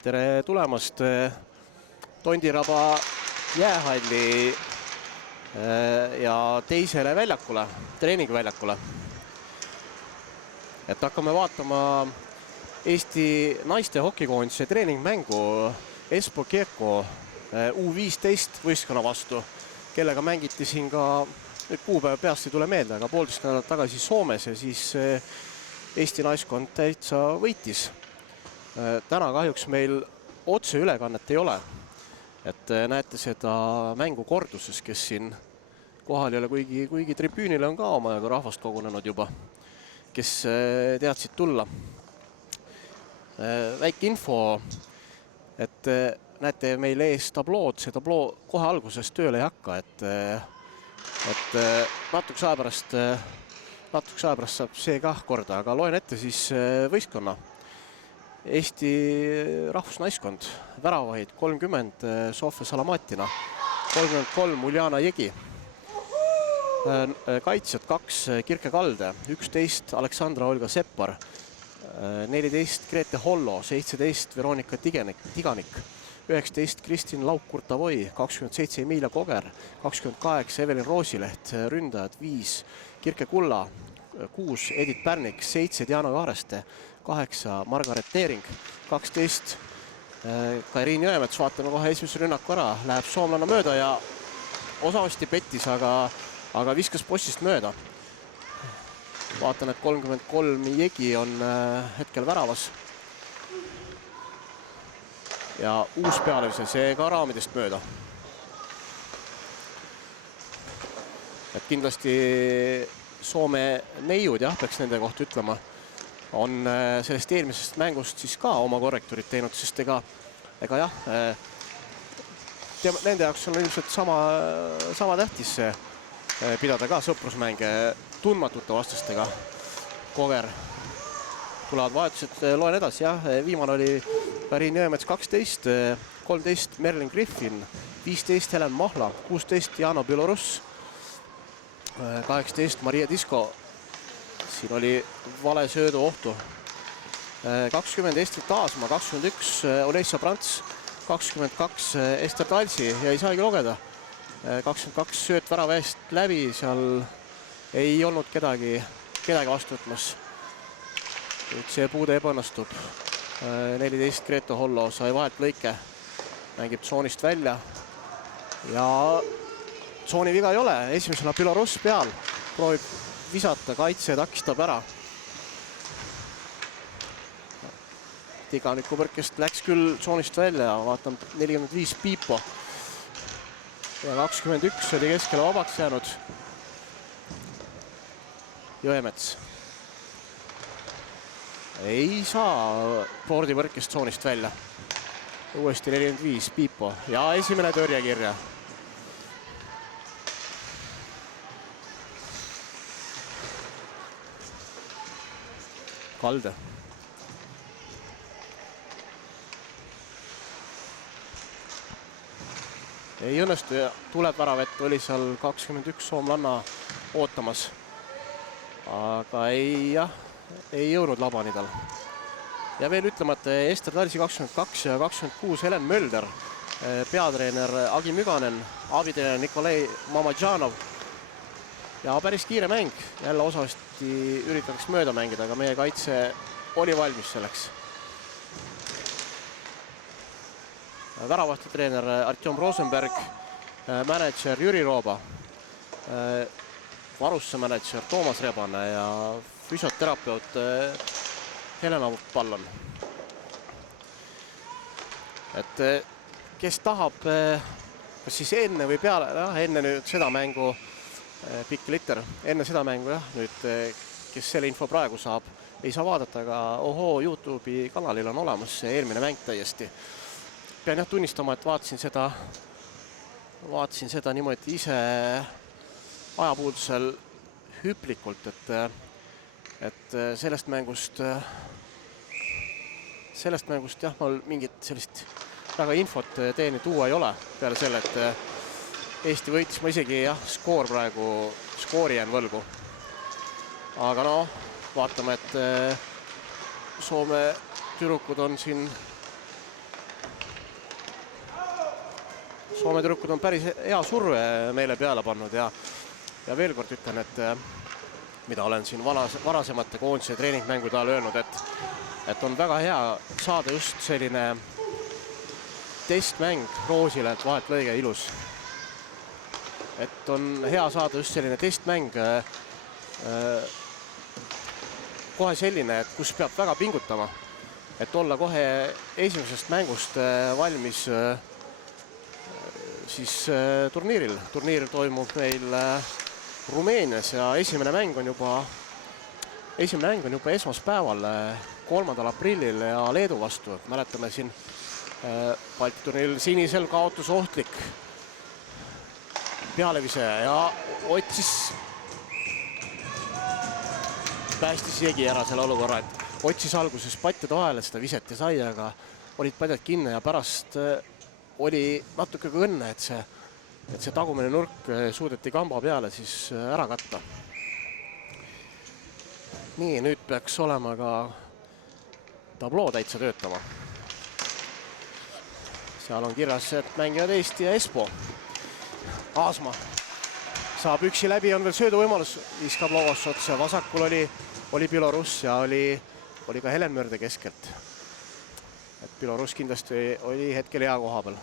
Tere tulemast Tondiraba jäähalli ja teisele väljakule, treeningväljakule. Et hakkame vaatama Eesti naiste hokikoondise treeningmängu Espoo Kiekko U15 võistkonna vastu, kellega mängiti siin ka, nüüd kuupäeva peast ei tule meelde, aga 1,5 nädalat tagasi Soomes ja siis Eesti naiskond täitsa võitis. Täna kahjuks meil otse ülekannet ei ole. Et näete seda mängu korduses, kes siin kohal ei ole, kuigi tribüünile on ka omajaga rahvast kogunenud juba, kes teadsid tulla. Väike info, et näete meil ees tablood, see tabloo kohe alguses tööle ei hakka, et natukese aja pärast saab see kah korda, aga loen ette siis võistkonna. Eesti rahvusnaiskond, väravahid 30 Sofia Salamatina, 33 Uljana Jegi, kaitsjad 2 Kirke Kalde, 11 Aleksandra Olga Seppar, 14 Grete Hollo, 17 Veronika Tiganik, 19 Kristin Lauk-Kurtavoi, 27 Emilia Koger, 28 Evelin Roosileht, ründajad 5 Kirke Kulla, 6 Edith Pärnik, 7 Diana Kaareste, 8 Margaret Teering, 12 Kairiin Jõemets, vaatame kohe esimese rünnaku ära, läheb soomlanna mööda ja osavasti pettis, aga viskas postist mööda. Vaatan, et 33 Jegi on hetkel väravas. Ja uus pealevise, see ka raamidest mööda. Et kindlasti Soome neiud, jah, peaks nende kohta ütlema, on sellest eelmisest mängust siis ka oma korrektuurid teinud, sest ega jah, nende jaoks on ilmselt sama tähtis pidada ka sõprusmänge tundmatute vastastega. Koger tulevad vahetused, loen edasi, jah, viimane oli Kairiin Jõemets 12, 13 Merlin Griffin, 15 Helen Mahla, 16 Jano Biloruss, 18 Maria Disko, siin oli vale söödu ohtu, 20 Estrid Taasma, 21 Olesa Prants, 22 Ester Talsi ja ei saagi lugeda, 22 sööt värava eest läbi, seal ei olnud kedagi vastu võtmas. Nüüd see puude ebaõnnestub, 14 Grete Hollo sai vahelt lõike, mängib tsoonist välja ja tsooni viga ei ole, esimesena Biloruss peal, proovib visata, kaitse takistab ära. Tiganiku põrkest läks küll tsoonist välja, vaatan 45 Piipo ja 21 oli keskele vabaks jäänud Jõemets. Ei saa boardi põrkest tsoonist välja. Uuesti 45 Piipo ja esimene tõrje kirja. Kalde. Ei õnnestu ja tuleb väravet, oli seal 21 soomlanna ootamas. Aga ei jõudnud Labanidal. Ja veel ütlemata Ester Talsi 22 ja 26 Helen Mölder, peatreener Agi Müganen, abitreener Nikolai Mamadžanov. Ja päris kiire mäng, jälle osavasti üritaks mööda mängida, aga meie kaitse oli valmis selleks. Väravahtitreener Artjom Rosenberg, mänedžer Jüri Rooba, varusse mänedžer Toomas Rebane ja füsioterapeut Helena Pallon. Et kes tahab, kas siis enne või peale, enne nüüd seda mängu, pikk litter, enne seda mängu, jah, nüüd kes selle info praegu saab, ei saa vaadata, aga YouTube'i kanalil on olemas see eelmine mäng täiesti. Pean jah tunnistama, et vaatasin seda niimoodi ise ajapuudusel hüplikult, et sellest mängust jah, mul mingit sellist väga infot teeni tuua ei ole peale selle, et Eesti võitis, ma isegi jah, skoori jään võlgu. Aga vaatame, et Soome tüdrukud on siin Soome tüdrukud on päris hea surve meile peale pannud ja veel kord ütlen, et mida olen siin varasemate koondise treeningmängude ajal öelnud, et on väga hea saada just selline testmäng Roosile, et vahelt lõige ilus. Et on hea saada just selline testmäng kohe selline, et kus peab väga pingutama, et olla kohe esimesest mängust valmis siis turniiril. Turniir toimub meil Rumeenias ja esimene mäng on juba esmaspäeval, 3. aprillil ja Leedu vastu. Mäletame siin Balti turniiril sinisel kaotus ohtlik pealevise ja päästis Jegi ära selle olukorra, et otsis alguses patjade vahele seda viset ja sai, aga olid padjad kinni ja pärast oli natuke õnne, et see tagumine nurk suudeti kamba peale siis ära katta. Nii, nüüd peaks olema ka tabloo täitsa töötama. Seal on kirjas, et mängivad Eesti ja Espo. Aasma saab üksi läbi, on veel sööduvõimalus, viskab logos otsa. Vasakul oli Biloruss ja oli ka Helen Mörde keskelt. Et Biloruss kindlasti oli hetkel hea koha peal.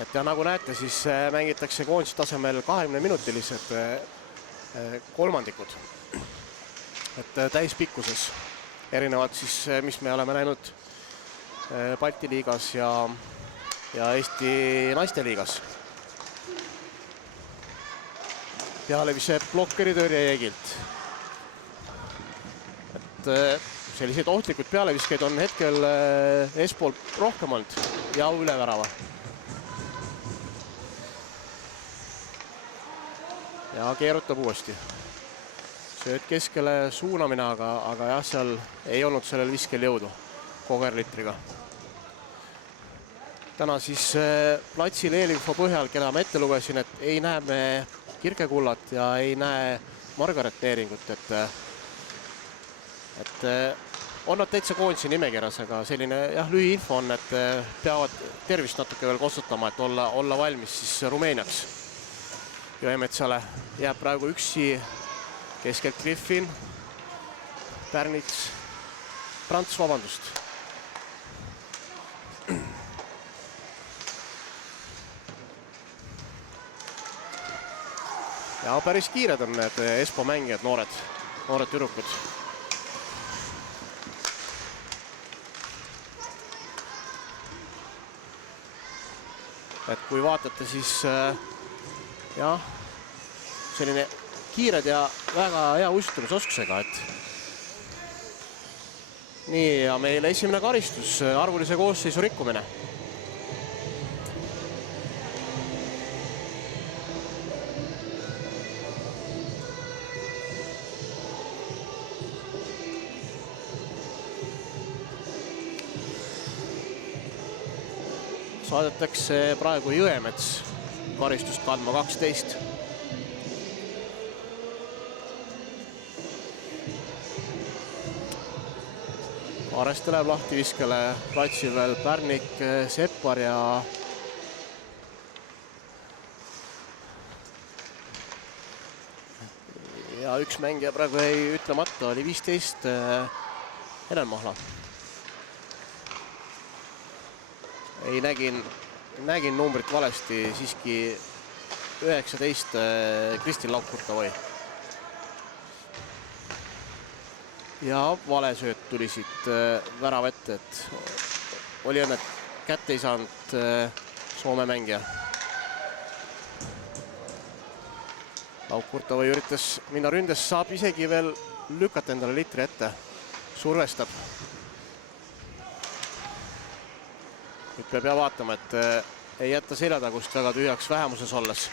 Et ja nagu näete, siis mängitakse koondise tasemel 20-minutilised kolmandikud. Et täispikkuses erinevad siis, mis me oleme näinud Balti liigas ja Eesti naiste liigas. Pealevise blokkeritöörje Jegilt. Et selliseid ohtlikud pealeviskeid on hetkel Espol rohkem olnud ja üle värava. Ja keerutab uuesti. Sööd keskele suunamine, aga jah, seal ei olnud sellel viskel jõudu Koger-Litriga. Täna siis platsil eelinfo põhjal, keda ma ette lugesin, et ei näe me Kirkekullat ja ei näe Margaret Neeringut, et on nad täitsa koondise nimekirjas, aga selline lühiinfo on, et peavad tervist natuke veel kostutama, et olla valmis siis Rumeeniaks. Jõemetsale jääb praegu üksi keskelt Griffin, Pärnits, Prants, vabandust. Ja päris kiired on need Espo mängijad, noored tüdrukud. Et kui vaatate, siis jah, selline kiired ja väga hea uistumisoskusega, et nii, ja meil esimene karistus, arvulise koosseisu rikkumine. Saadetakse praegu Jõemets karistust kandma 12. Arest läheb lahti viskele platsil veel Pärnik, Seppar ja üks mängija praegu ei ütlemata, oli 15 Helen Mahla. Ei nägin numbrit valesti, siiski 19 Kristin Laukkurta või. Ja valesööt tuli siit värava ette, et oli õnne, et kätte ei saanud Soome mängija. Laukkurtavõi üritas minna ründes, saab isegi veel lükata endale Litri ette, survestab. Nüüd peab vaatama, et ei jätta seljatagust väga tühjaks vähemuses olles.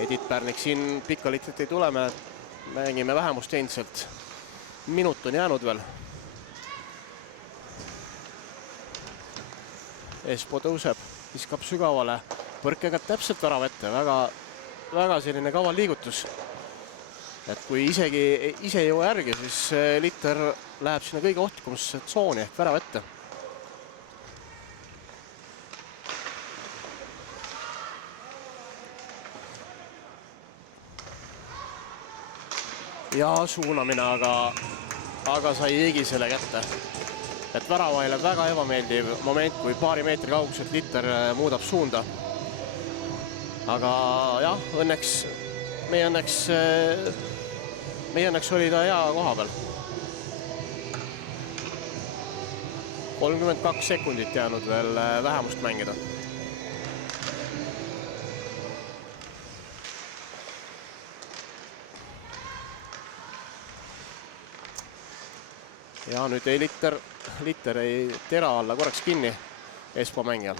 Edith Pärnik siin pikka Litrit ei tule, me mängime vähemust endiselt. Minut on jäänud veel. Espo tõuseb, viskab sügavale. põrkega täpselt värava ette, väga selline kaval liigutus. Et kui isegi ise ei jõua järgi, siis Litter läheb sinna kõige ohtlikumasse tsooni ehk värava ette. Ja suunamine, aga sai Egisele kätte. Et väravaile väga ebameeldiv moment, kui paari meetri kauguselt Litter muudab suunda. Aga jah, meie õnneks oli ta hea koha peal. 32 sekundit jäänud veel vähemust mängida. Ja nüüd ei Litter ei tera alla korraks kinni Espo mängijal.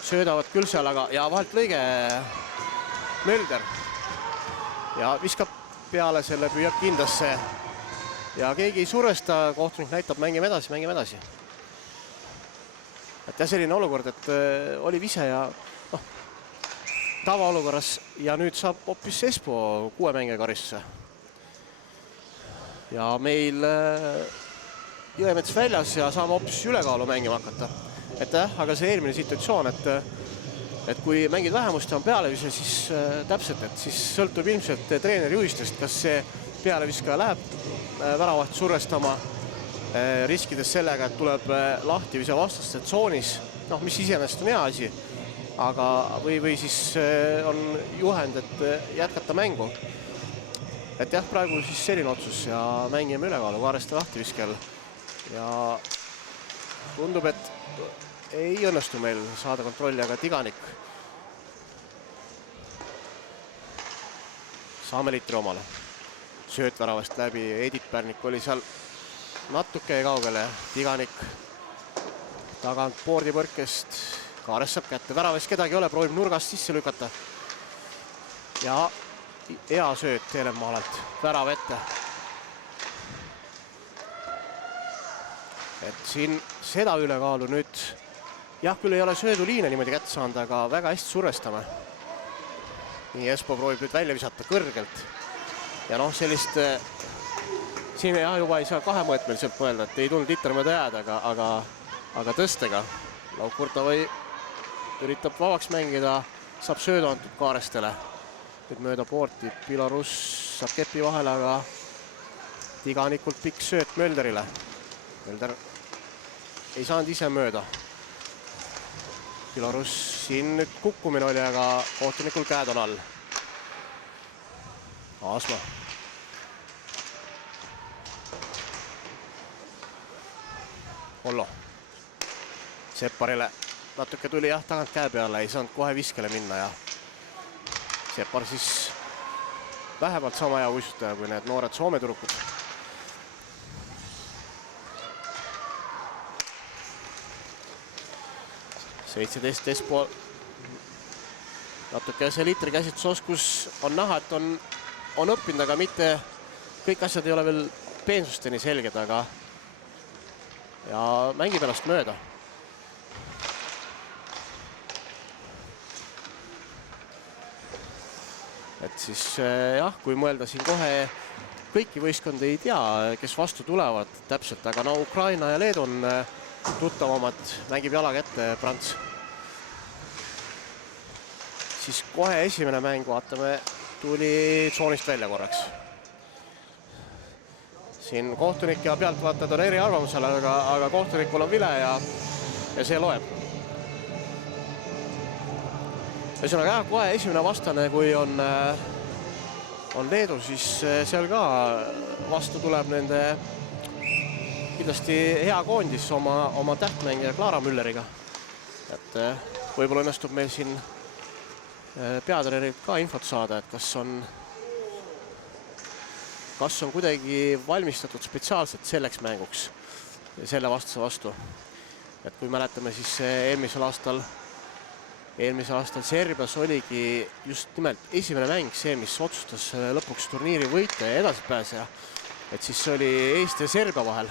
Söödavad küll seal, aga ja vahelt lõige Mölder. Ja viskab peale selle, püüab kindasse. Ja keegi ei survesta, kohtunik näitab, mängime edasi. Et ja selline olukord, et oli vise ja tavaolukorras ja nüüd saab hoopis Espo 6 mängija karistuse. Ja meil Jõemets väljas ja saame hoopis ülekaalu mängima hakata. Et aga see eelmine situatsioon, et kui mängid vähemust ja on pealevise, siis täpselt, et siis sõltub ilmselt treeneri juhistest, kas see pealeviskaja läheb väravahti survestama, riskides sellega, et tuleb lahtivise vastaste tsoonis, mis iseenesest on hea asi, aga või siis on juhend, et jätkata mängu. Et jah, praegu siis selline otsus ja mängime ülekaalu Kaareste lahtiviskel. Ja tundub, et ei õnnestu meil saada kontrolli, aga Tiganik. Saame Littri omale. Sööt väravast läbi, Edith Pärnik oli seal natuke kaugele. Tiganik tagant boardipõrkest. Kaares saab kätte, väravast kedagi ei ole, proovib nurgast sisse lükata. Ja hea sööt Telemaalalt, värava ette. Et siin seda ülekaalu nüüd, jah, küll ei ole sööduliine niimoodi kätte saanud, aga väga hästi survestame. Nii Espo proovib nüüd välja visata kõrgelt. Ja sellist, siin juba ei saa kahemõõtmeliselt mõelda, et ei tulnud Litter mööda jääda, aga tõstega. Laukurtavõi üritab vabaks mängida, saab söödu antud Kaarestele. Nüüd mööda poorti, Pilarus saab kepi vahele, aga Tiganikult pikk sööt Mölderile. Mölder ei saanud ise mööda. Pilarus siin nüüd kukkumine oli, aga kohtunikul käed on all. Aasma. Ollo. Sepparile natuke tuli jah tagant käe peale, ei saanud kohe viskele minna ja Seppar siis vähemalt sama hea uisutaja kui need noored Soome turukud. Seitseteist Espo. Natuke see Littri käsitusoskus on näha, et on õppinud, aga mitte kõik asjad ei ole veel peensusteni selged, aga ja mängib ennast mööda. Et siis jah, kui mõelda siin kohe kõiki võistkondi ei tea, kes vastu tulevad täpselt, aga Ukraina ja Leedu on tuttavamad, mängib jalaga ette Prants. Siis kohe esimene mäng, vaatame, tuli tsoonist välja korraks. Siin kohtunik ja pealtvaatajad on eri arvamusel, aga kohtunikul on vile ja see loeb. Ühesõnaga jah, kohe esimene vastane, kui on Leedu, siis seal ka vastu tuleb nende kindlasti hea koondis oma tähtmängija Clara Mülleriga. Et võib-olla õnnestub meil siin peatreenerilt ka infot saada, et kas on kuidagi valmistatud spetsiaalselt selleks mänguks selle vastase vastu. Et kui mäletame, siis eelmisel aastal Serbias oligi just nimelt esimene mäng see, mis otsustas lõpuks turniiri võita ja edasipääseja. Et siis oli Eesti ja Serbia vahel.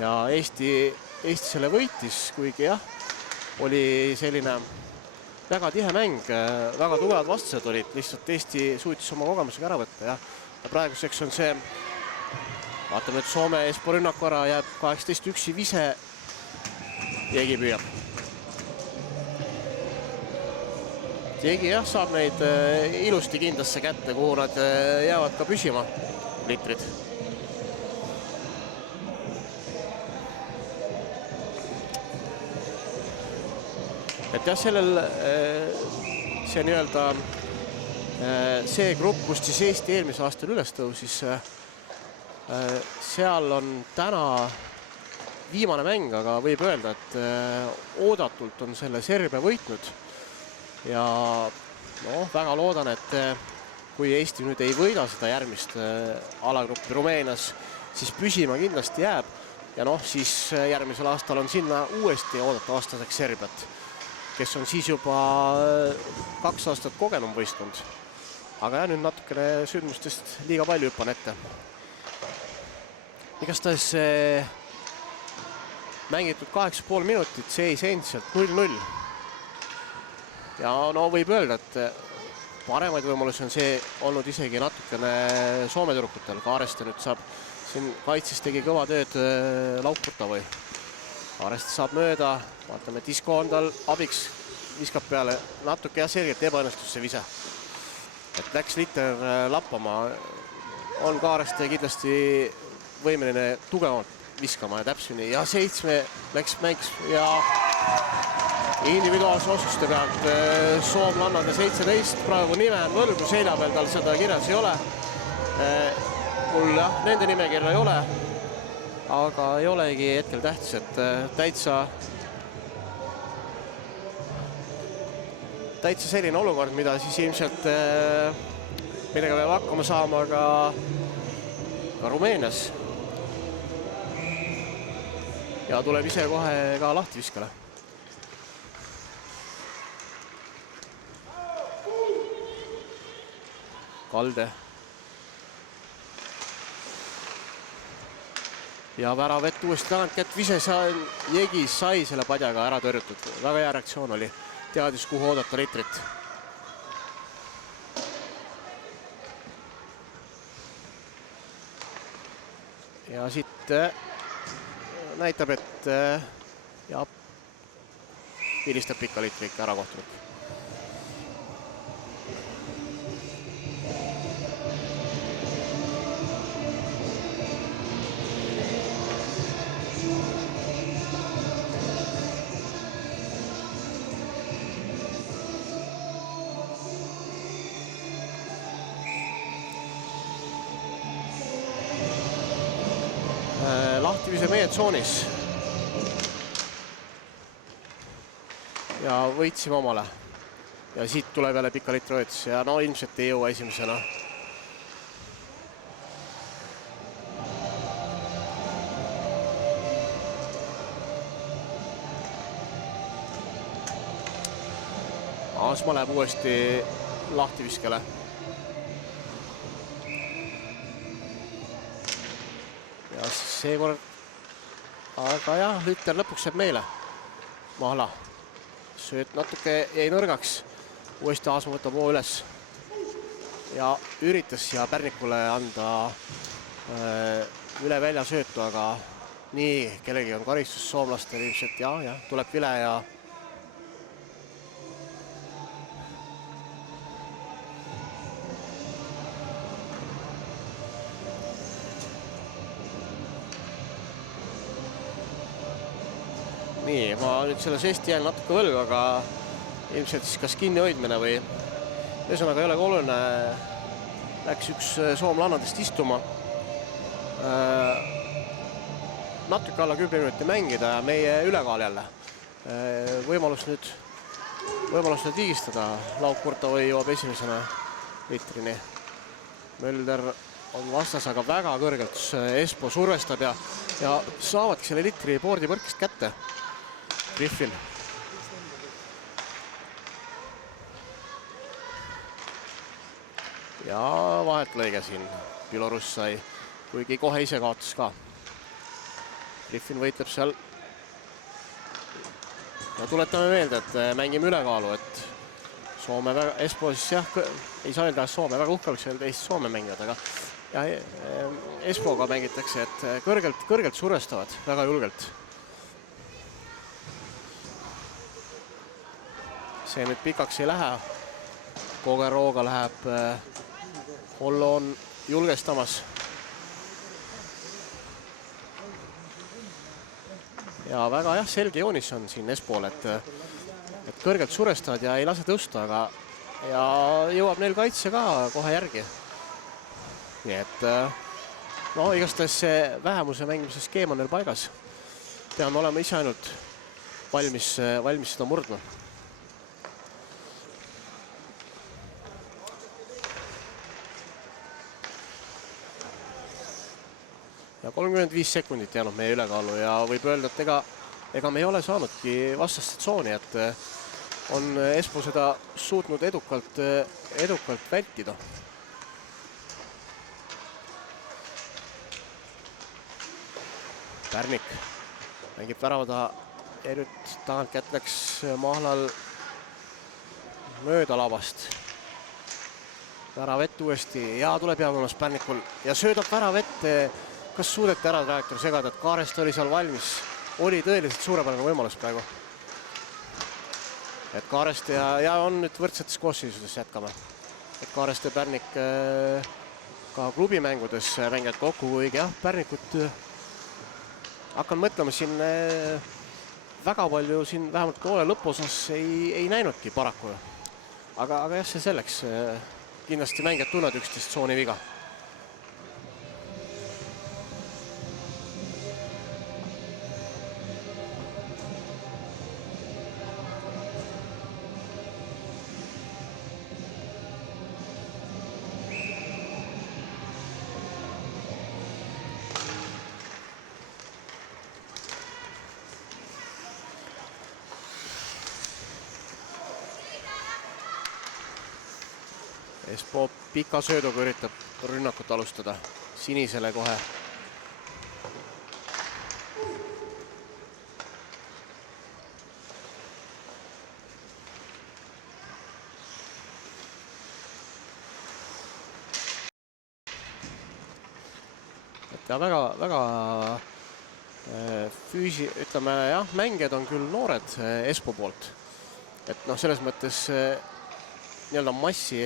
Ja Eesti selle võitis, kuigi jah, oli selline väga tihe mäng, väga tugevad vastased olid, lihtsalt Eesti suutis oma kogemusega ära võtta ja praeguseks on see, vaatame, et Soome Espoo rünnaku ära jääb 18 üksi vise. Jegi püüab. Jegi jah, saab neid ilusti kindlasse kätte, kuhu nad jäävad ka püsima, litrid. Et jah, sellel see nii-öelda see grupp, kust siis Eesti eelmise aastal üles tõusis, seal on täna viimane mäng, aga võib öelda, et oodatult on selle Serbia võitnud. Ja väga loodan, et kui Eesti nüüd ei võida seda järgmist alagruppi Rumeenias, siis püsima kindlasti jääb. Ja siis järgmisel aastal on sinna uuesti oodata vastaseks Serbiat, kes on siis juba 2 aastat kogenum võistkond. Aga nüüd natukene sündmustest liiga palju hüppan ette. Igastahes mängitud 8,5 minutit, seis endiselt 0-0. Ja võib öelda, et paremaid võimalusi on see olnud isegi natukene Soome tüdrukutel. Kaareste nüüd saab, siin kaitses tegi kõva tööd Laukkurta või. Kaareste saab mööda, vaatame, Disko on tal abiks, viskab peale natuke ja selgelt ebaõnnestus see vise. Et läks Litter lappama, on Kaareste kindlasti võimeline tugevalt viskama ja täpsuni. Ja 7 läks mängiks ja individuaalse oskuste pealt soomlannade 17. Praegu nime on võlgu selja peal, tal seda kirjas ei ole. Mul jah, nende nimekirja ei ole, aga ei olegi hetkel tähtis, et täitsa selline olukord, mida siis ilmselt millega peab hakkama saama ka Rumeenias. Ja tuleb ise kohe ka lahti viskale. Kalde. Ja väravet uuesti tagant kätt, vise Jegi sai selle padjaga ära tõrjutud. Väga hea reaktsioon oli. Teadis, kuhu oodata Litrit. Ja siit näitab, et vilistab pikka Litrik ära kohtunud. Lahtivise meie tsoonis. Ja võitsime omale. Ja siit tuleb jälle pika Litri hoiatus ja ilmselt ei jõua esimesena. Asma läheb uuesti lahtiviskele. Ja seekord, aga jah, Litter lõpuks jääb meile. Mahla. Sööt natuke jäi nõrgaks. Uuesti Aasma võtab hoo üles. Ja üritas siia Pärnikule anda üle välja söötu, aga nii, kellegi on karistus soomlastel ilmselt. Ja, tuleb vile ja nii, ma nüüd selles Eesti jään natuke võlgu, aga ilmselt siis kas kinni hoidmine või ühesõnaga ei ole oluline. Läks üks soomlannadest istuma. Natuke alla 10 minuti mängida ja meie ülekaal jälle. Võimalus nüüd viigistada. Laukkurta või jõuab esimesena Litrini. Mölder on vastas, aga väga kõrgelt Espoo survestab ja saavadki selle Litri boardipõrkist kätte. Griffin. Ja vahelt lõige siin. Biloruss sai, kuigi kohe ise kaotas ka. Griffin võitleb seal Ja tuletame meelde, et mängime ülekaalu, et Soome väga, Espoo siis jah, ei saa öelda, Soome väga uhke oleks öelda Eesti Soome mängijad, aga ja Espooga mängitakse, et kõrgelt survestavad, väga julgelt. See nüüd pikaks ei lähe. Kogerooga läheb, Hollo on julgestamas. Ja väga jah, selge joonis on siin Espool, et kõrgelt surestavad ja ei lase tõusta, aga ja jõuab neil kaitse ka kohe järgi. Nii et no igastahes see vähemuse mängimise skeem on neil paigas. Peame olema ise ainult valmis seda murdma. Ja 35 sekundit jäänud meie ülekaalu ja võib öelda, et ega me ei ole saanudki vastast tsooni, et on Espoo seda suutnud edukalt vältida. Pärnik mängib värava taha ja nüüd tagant kätt läks Mahlal mööda labast. Väravett uuesti ja tuleb jäämas Pärnikul ja söödab väravett. Kas suudeti ära trajektoori segada, et Kaarest oli seal valmis? Oli tõeliselt suurepärane võimalus praegu. Et Kaarest ja on nüüd võrdsetes koosseisudes jätkame. Et Kaarest ja Pärnik ka klubimängudes mängivad kokku, kuigi jah, Pärnikut hakkan mõtlema siin väga palju siin vähemalt poole lõpuosas ei näinudki paraku. Aga jah, see selleks. Kindlasti mängijad tunnevad üksteist tsooni viga. Espoo pika sööduga üritab rünnakut alustada sinisele kohe. Ja väga ütleme jah, mängijad on küll noored Espoo poolt. Et noh, selles mõttes nii-öelda massi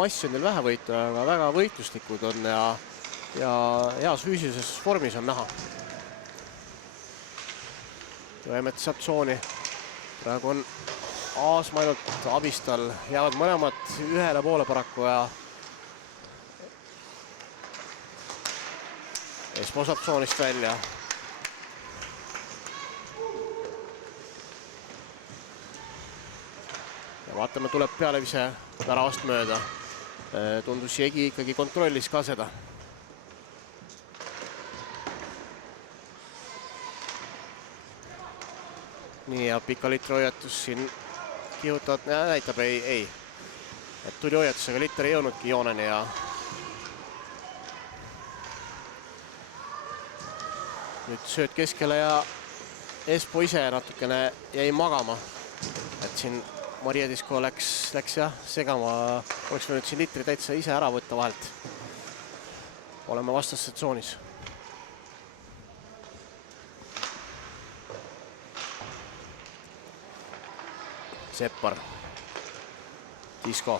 on neil vähe võitu, aga väga võitluslikud on ja heas füüsilises vormis on näha. Jõemet saab tsooni. Praegu on Aasma ainult abistal. Jäävad mõlemad ühele poole paraku ja Espoo saab tsoonist välja. Ja vaatame, tuleb pealevise väravast mööda. Tundus Jegi ikkagi kontrollis ka seda. Nii ja pika litri hoiatus siin kihutavad, näitab ei. Et tuli hoiatus, aga liter ei jõudnudki jooneni ja nüüd sööd keskele ja Espoo ise natukene jäi magama. Et siin Maria Disko läks jah segama, oleks võinud siin litri täitsa ise ära võtta vahelt. Oleme vastasse tsoonis. Seppar. Disko.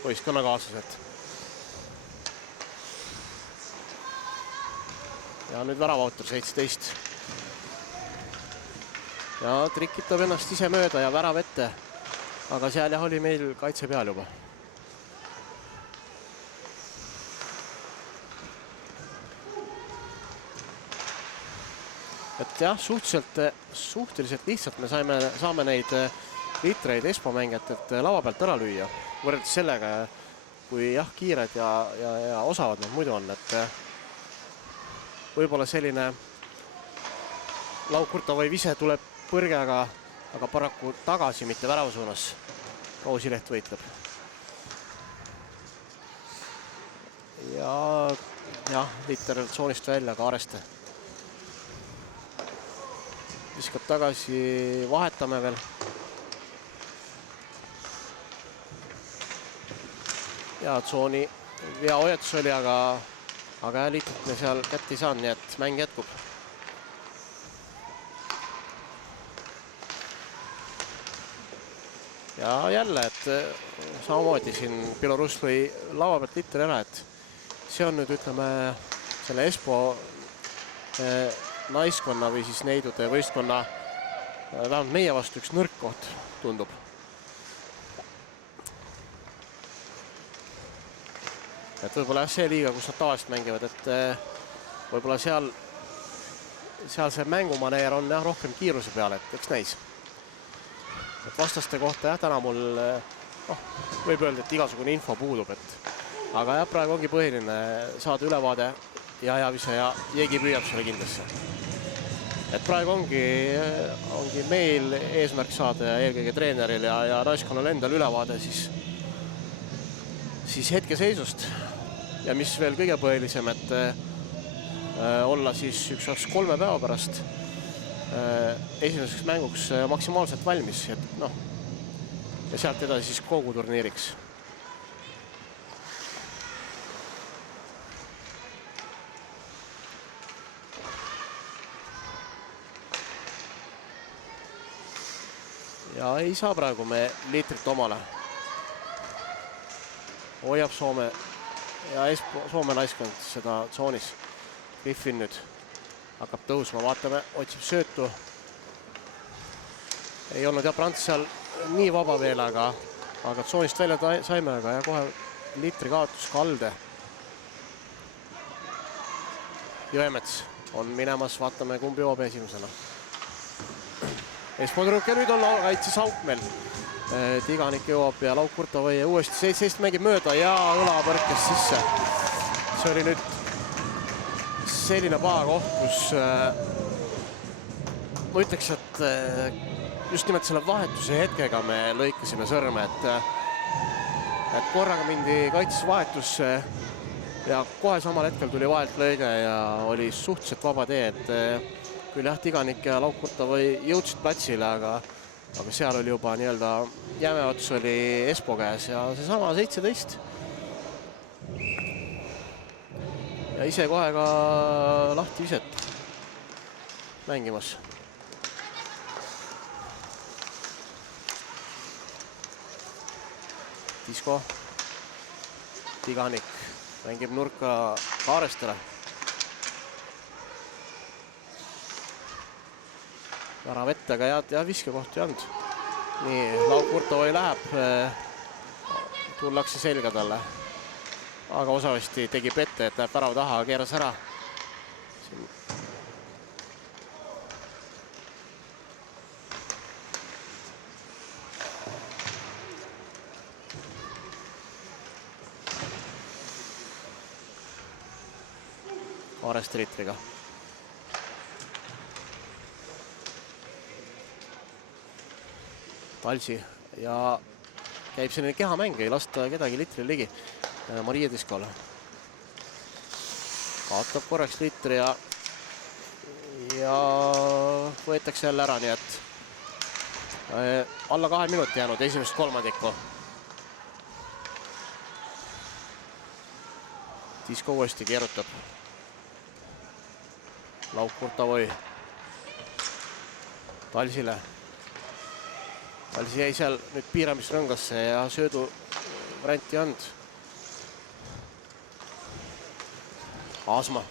Võistkonnakaaslased. Ja nüüd väravautor 17. Ja trikitab ennast ise mööda ja värav ette. Aga seal jah oli meil kaitse peal juba. Et jah, suhteliselt lihtsalt me saame neid litreid Espoo mängijatelt lava pealt ära lüüa. Võrreldes sellega, kui jah, kiired ja osavad nad muidu on, et võib-olla selline Laukurta või vise tuleb põrge, aga paraku tagasi, mitte värava suunas. Kausileht võitleb. Ja liter tsoonist välja Kaareste. viskab tagasi, vahetame veel. Ja tsooni veahoiatus oli, aga lihtsalt me seal kätt ei saanud, nii et mäng jätkub. Ja jälle, et samamoodi siin Belarus lõi lava pealt litri ära, et see on nüüd, ütleme, selle Espo naiskonna või siis neidude võistkonna vähemalt meie vastu üks nõrk koht tundub. Et võib-olla see liiga, kus nad tavaliselt mängivad, et võib-olla seal see mängumaneer on jah, rohkem kiiruse peale, et eks näis. Et vastaste kohta jah, täna mul võib öelda, et igasugune info puudub, aga jah, praegu ongi põhiline saada ülevaade ja vise ja Jeegi püüab selle kindlasse. Et praegu ongi meil eesmärk saada eelkõige treeneril ja naiskonnal endal ülevaade siis hetkeseisust ja mis veel kõige põhilisem, et olla siis üks 3 päeva pärast esimeseks mänguks maksimaalselt valmis, et ja sealt edasi siis kogu turniiriks. Ja ei saa praegu me liitrit omale. Hoiab Soome ja Soome naiskond seda tsoonis. Griffin nüüd hakkab tõusma, vaatame, otsib söötu. Ei olnud jah Prants seal nii vaba veel, aga tsoonist välja saime, aga ja kohe liitri kaotus Kalde. Jõemets on minemas, vaatame kumb joob esimesena. Espodruk ja nüüd on kaitses auk meil. Tiganik jõuab ja Lauk Kurtovõi uuesti 7 mängib mööda ja õla põrkes sisse. See oli nüüd selline paha koht, kus ma ütleks, et just nimelt selle vahetuse hetkega me lõikasime sõrme, et korraga mindi kaitses vahetusse ja kohe samal hetkel tuli vahelt lõige ja oli suhteliselt vaba tee, et küll jah, Tiganik ja Lauk Kurtovõi jõudsid platsile, aga seal oli juba nii-öelda jämeots oli Espo käes ja seesama 17. Ja ise kohe ka lahti viset mängimas. Disko. Tiganik mängib nurka Kaarestele. Värav ette, aga ja viskekohtu ei olnud. Nii, Lauk Kurtovõi läheb, tullakse selga talle. Aga osavasti tegi pette, et läheb värav taha, keeras ära. Kaarest liitriga. Talsi ja käib selline kehamäng, ei lasta kedagi litri ligi. Maria Diskole. Kaotab korraks litri ja võetakse jälle ära, nii et alla 2 minuti jäänud esimest kolmandikku. Disko uuesti keerutab. Lauk Kurtovõi. Talsile. Talsi jäi seal nüüd piiramisrõngasse ja söödu varianti and. Aasma.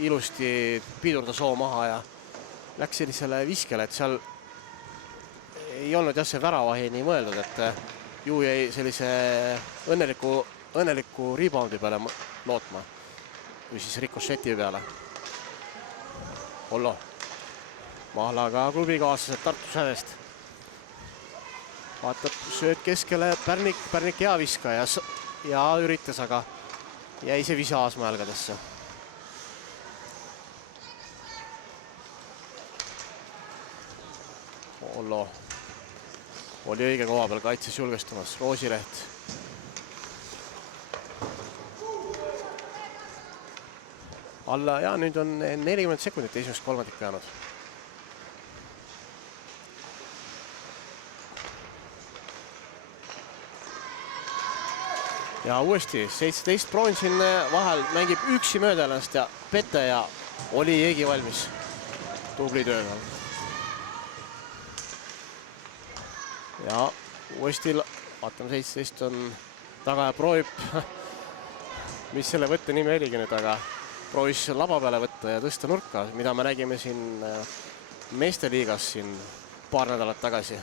Ilusti pidurda soo maha ja läks sellisele viskele, et seal ei olnud jah see väravahi nii mõeldud, et ju jäi sellise õnneliku reboundi peale lootma või siis rikošeti peale. Hollo. Mahlaga klubikaaslased Tartu Sävest. Vaatab sööd keskele Pärnik hea viska ja üritas, aga jäi see visa Aasma jalgadesse. Ollo. Oli õige koha peal kaitses julgestamas. Roosileht. Alla ja nüüd on 40 sekundit esimest kolmandikku jäänud. ja uuesti 17 Proon siin vahel mängib üksi mööda ennast ja Pete ja oli Jeegi valmis. Tubli töö. Ja uuesti vaatame 17 on taga ja proovib, mis selle võtte nimi oligi nüüd, aga proovis laba peale võtta ja tõsta nurka, mida me nägime siin meeste liigas siin paar nädalat tagasi.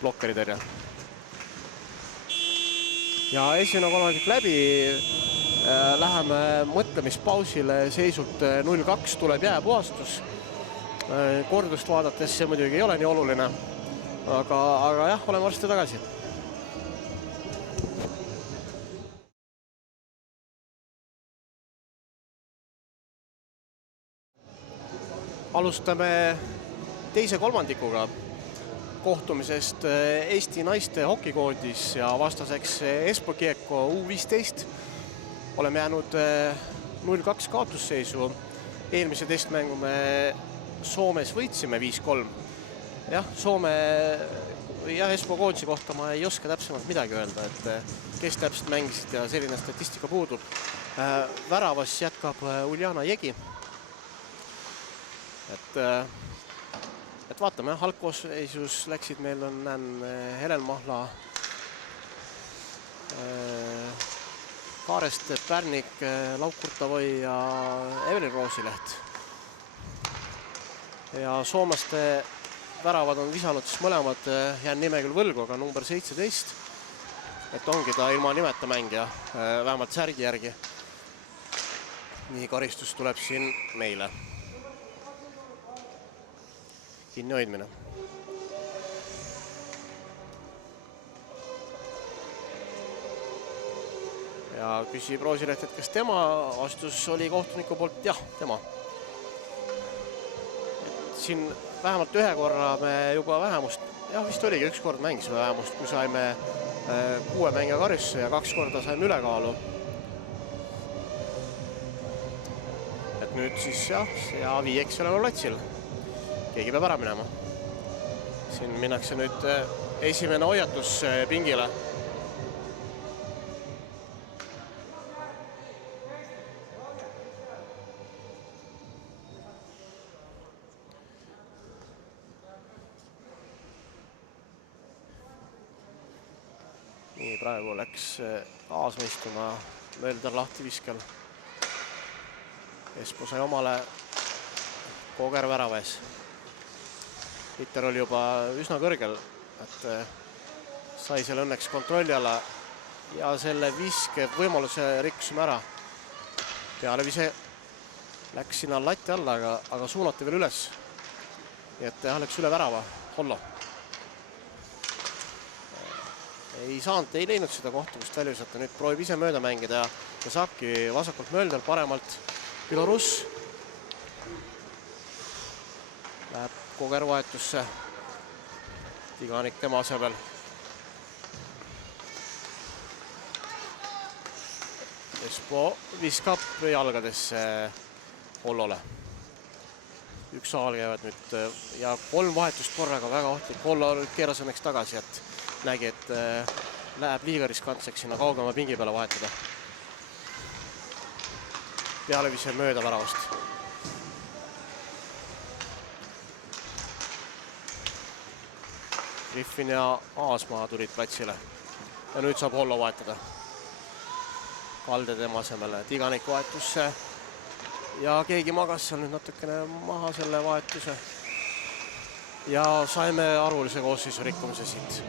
Blokkeritõrje. Ja esimene kolmandik läbi. Läheme mõtlemispausile seisult 0-2, tuleb jääpuhastus. Kordust vaadates see muidugi ei ole nii oluline, aga jah, oleme varsti tagasi. Alustame teise kolmandikuga kohtumisest Eesti naiste hokikoodis ja vastaseks Espo Kieko U15. Oleme jäänud 0-2 kaotusseisu. Eelmise testmängu me Soomes võitsime 5-3. Jah, Soome ja Espo koodise kohta ma ei oska täpsemalt midagi öelda, et kes täpselt mängisid ja selline statistika puudub. Väravas jätkab Uljana Jegi. Et vaatame, halkkoosseisus läksid meil on Helen Mahla, Kaarest Pärnik, Laukurtavoi ja Evelin Roosileht. Ja soomlaste väravad on visanud siis mõlemad, jään nime küll võlgu, aga number 17. Et ongi ta ilma nimeta mängija, vähemalt särgi järgi. Nii karistus tuleb siin meile. Kinni hoidmine. Ja küsib Roosileht, et kas tema vastus oli kohtuniku poolt, jah, tema. Siin vähemalt ühe korra me juba vähemust, jah, vist oligi üks kord mängisime vähemust, kui saime 6 mängija karjusse ja 2 korda saime ülekaalu. Et nüüd siis jah, ja viieks oleme platsil. Keegi peab ära minema. Siin minnakse nüüd esimene hoiatus pingile. Nii, praegu läks kaasa istuma Mölder lahti viskel. Espo sai omale Koger väraves. Hitter oli juba üsna kõrgel, et sai selle õnneks kontrolli alla ja selle viske võimaluse rikkusime ära. Peale vise läks sinna latti alla, aga suunati veel üles. Nii et läks üle värava, Hollo. Ei saanud, ei leidnud seda kohta, kust välja visata. Nüüd proovib ise mööda mängida ja saabki vasakult Mölder, paremalt Pilorus. Läheb Koger vahetusse. Tiganik tema asemel. Espo viskab jalgadesse Hollole. Üks aal käivad nüüd ja 3 vahetust korraga väga ohtlik. Hollo keeras õnneks tagasi, et nägi, et läheb liiga riskantseks sinna kaugema pingi peale vahetada. Peale vise mööda väravast. Griffin ja Aasmaa tulid platsile ja nüüd saab Hollo vahetada. Kalde tema asemele, Tiganik vahetusse ja keegi magas seal nüüd natukene maha selle vahetuse ja saime arvulise koosseisu rikkumise siit.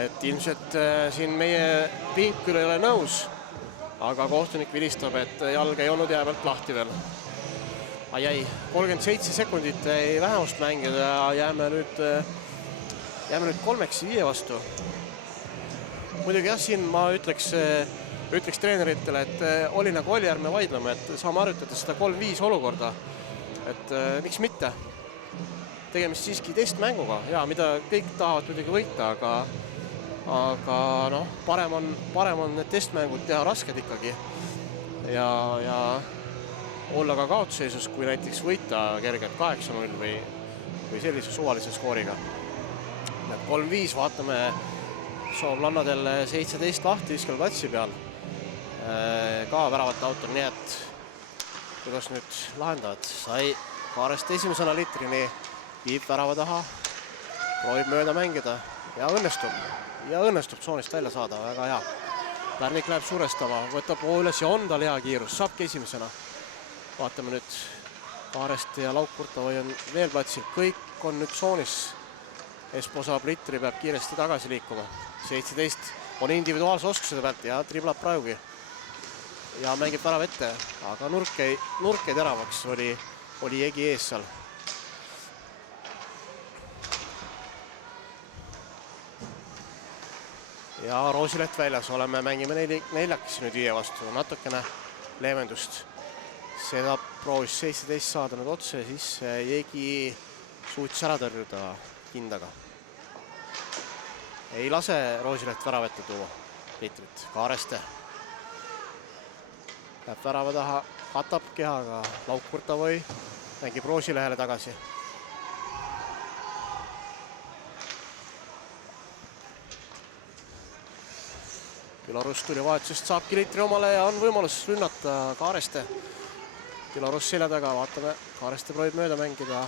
Et ilmselt siin meie pink küll ei ole nõus, aga kohtunik vilistab, et jalg ei olnud jää pealt lahti veel. Jäi 37 sekundit ei vähemust mängida ja jääme nüüd 3-5 vastu. Muidugi jah, siin ma ütleks treeneritele, et oli nagu oli, ärme vaidleme, et saame arutada seda 3-5 olukorda. Et miks mitte? Tegemist siiski testmänguga, ja mida kõik tahavad muidugi võita, aga noh, parem on need testmängud teha rasked ikkagi ja olla ka kaotusseisus, kui näiteks võita kergelt 8-0 või sellise suvalise skooriga. 3-5 vaatame soomlannadel 17 lahti Iskel platsi peal. Ka väravate autor, nii et kuidas nüüd lahendavad. Sai Kaarest esimesena litrini, viib värava taha, proovib mööda mängida ja õnnestub tsoonist välja saada, väga hea. Pärnik läheb surestama, võtab üles ja on tal hea kiirus, saabki esimesena. Vaatame nüüd Kaarest ja Lauk-Kurtavoi on veel platsil, kõik on nüüd tsoonis. Espo saab litri, peab kiiresti tagasi liikuma. 17 on individuaalse oskusede pealt ja triblab praegugi. Ja mängib värav ette, aga nurk ei teravaks, oli Jegi ees seal. Ja Roosileht väljas, mängime neljakesi nüüd 5 vastu, natukene leevendust. Seda proovis 17 saada nüüd otse, siis Jegi suutis ära tõrjuda kindaga. Ei lase Roosileht värav ette tuua litrit, Kaareste. Läheb värava taha, katab kehaga Lauk-Kurtavoi, mängib Roosilehele tagasi. Pilarus tuli vahetusest, saabki litri omale ja on võimalus rünnata Kaareste. Pilarus selja taga, vaatame, Kaareste proovib mööda mängida,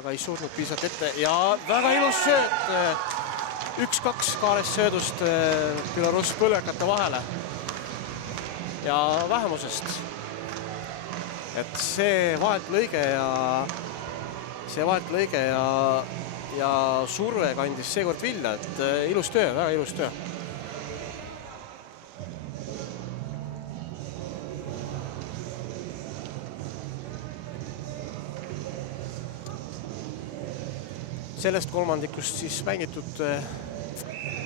aga ei suutnud piisavalt ette ja väga ilus sööt. 1-2 Kaarest söödust Pilarus põlvekate vahele ja vähemusest. Et see vahetlõige ja surve kandis seekord vilja, et ilus töö, väga ilus töö. Sellest kolmandikust siis mängitud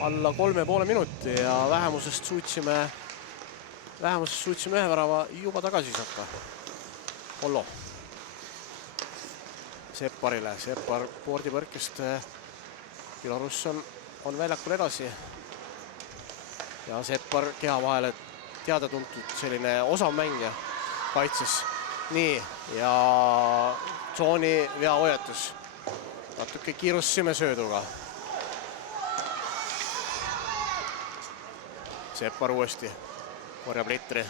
alla 3,5 minuti ja vähemusest suutsime ühe värava juba tagasi visata. Hollo. Sepparile, Seppar boardipõrkest. Pilarus on väljakul edasi. Ja Seppar keha vahele teada-tuntud selline osav mängija kaitses. Nii, ja tsooni veahoiatus. Natuke kiirussime sööduga. Seppar uuesti korjab litri.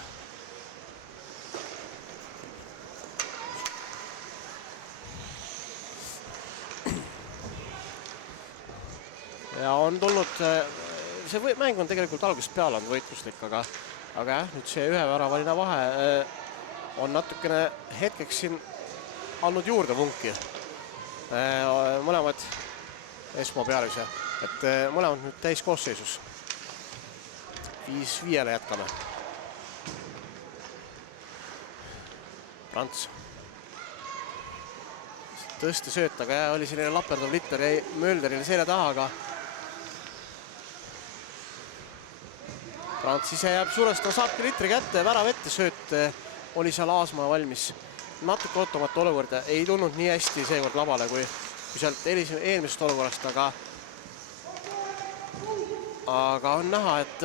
Ja on tulnud, see mäng on tegelikult algusest peale on võitluslik, aga jah, nüüd see ühe väravaline vahe on natukene hetkeks siin andnud juurde vunki. Mõlemad Esmo pealise, et mõlemad nüüd täis koosseisus. 5-5 jätkame. Prants. Tõste sööt, aga oli selline laperdav litter, jäi Mölderile selja taha, aga Prants ise jääb surestama, saabki litri kätte, värav ette sööt, oli seal Aasmaa valmis. Natuke ootamatu olukorda, ei tulnud nii hästi seekord labale kui sealt eelmisest olukorrast, aga on näha, et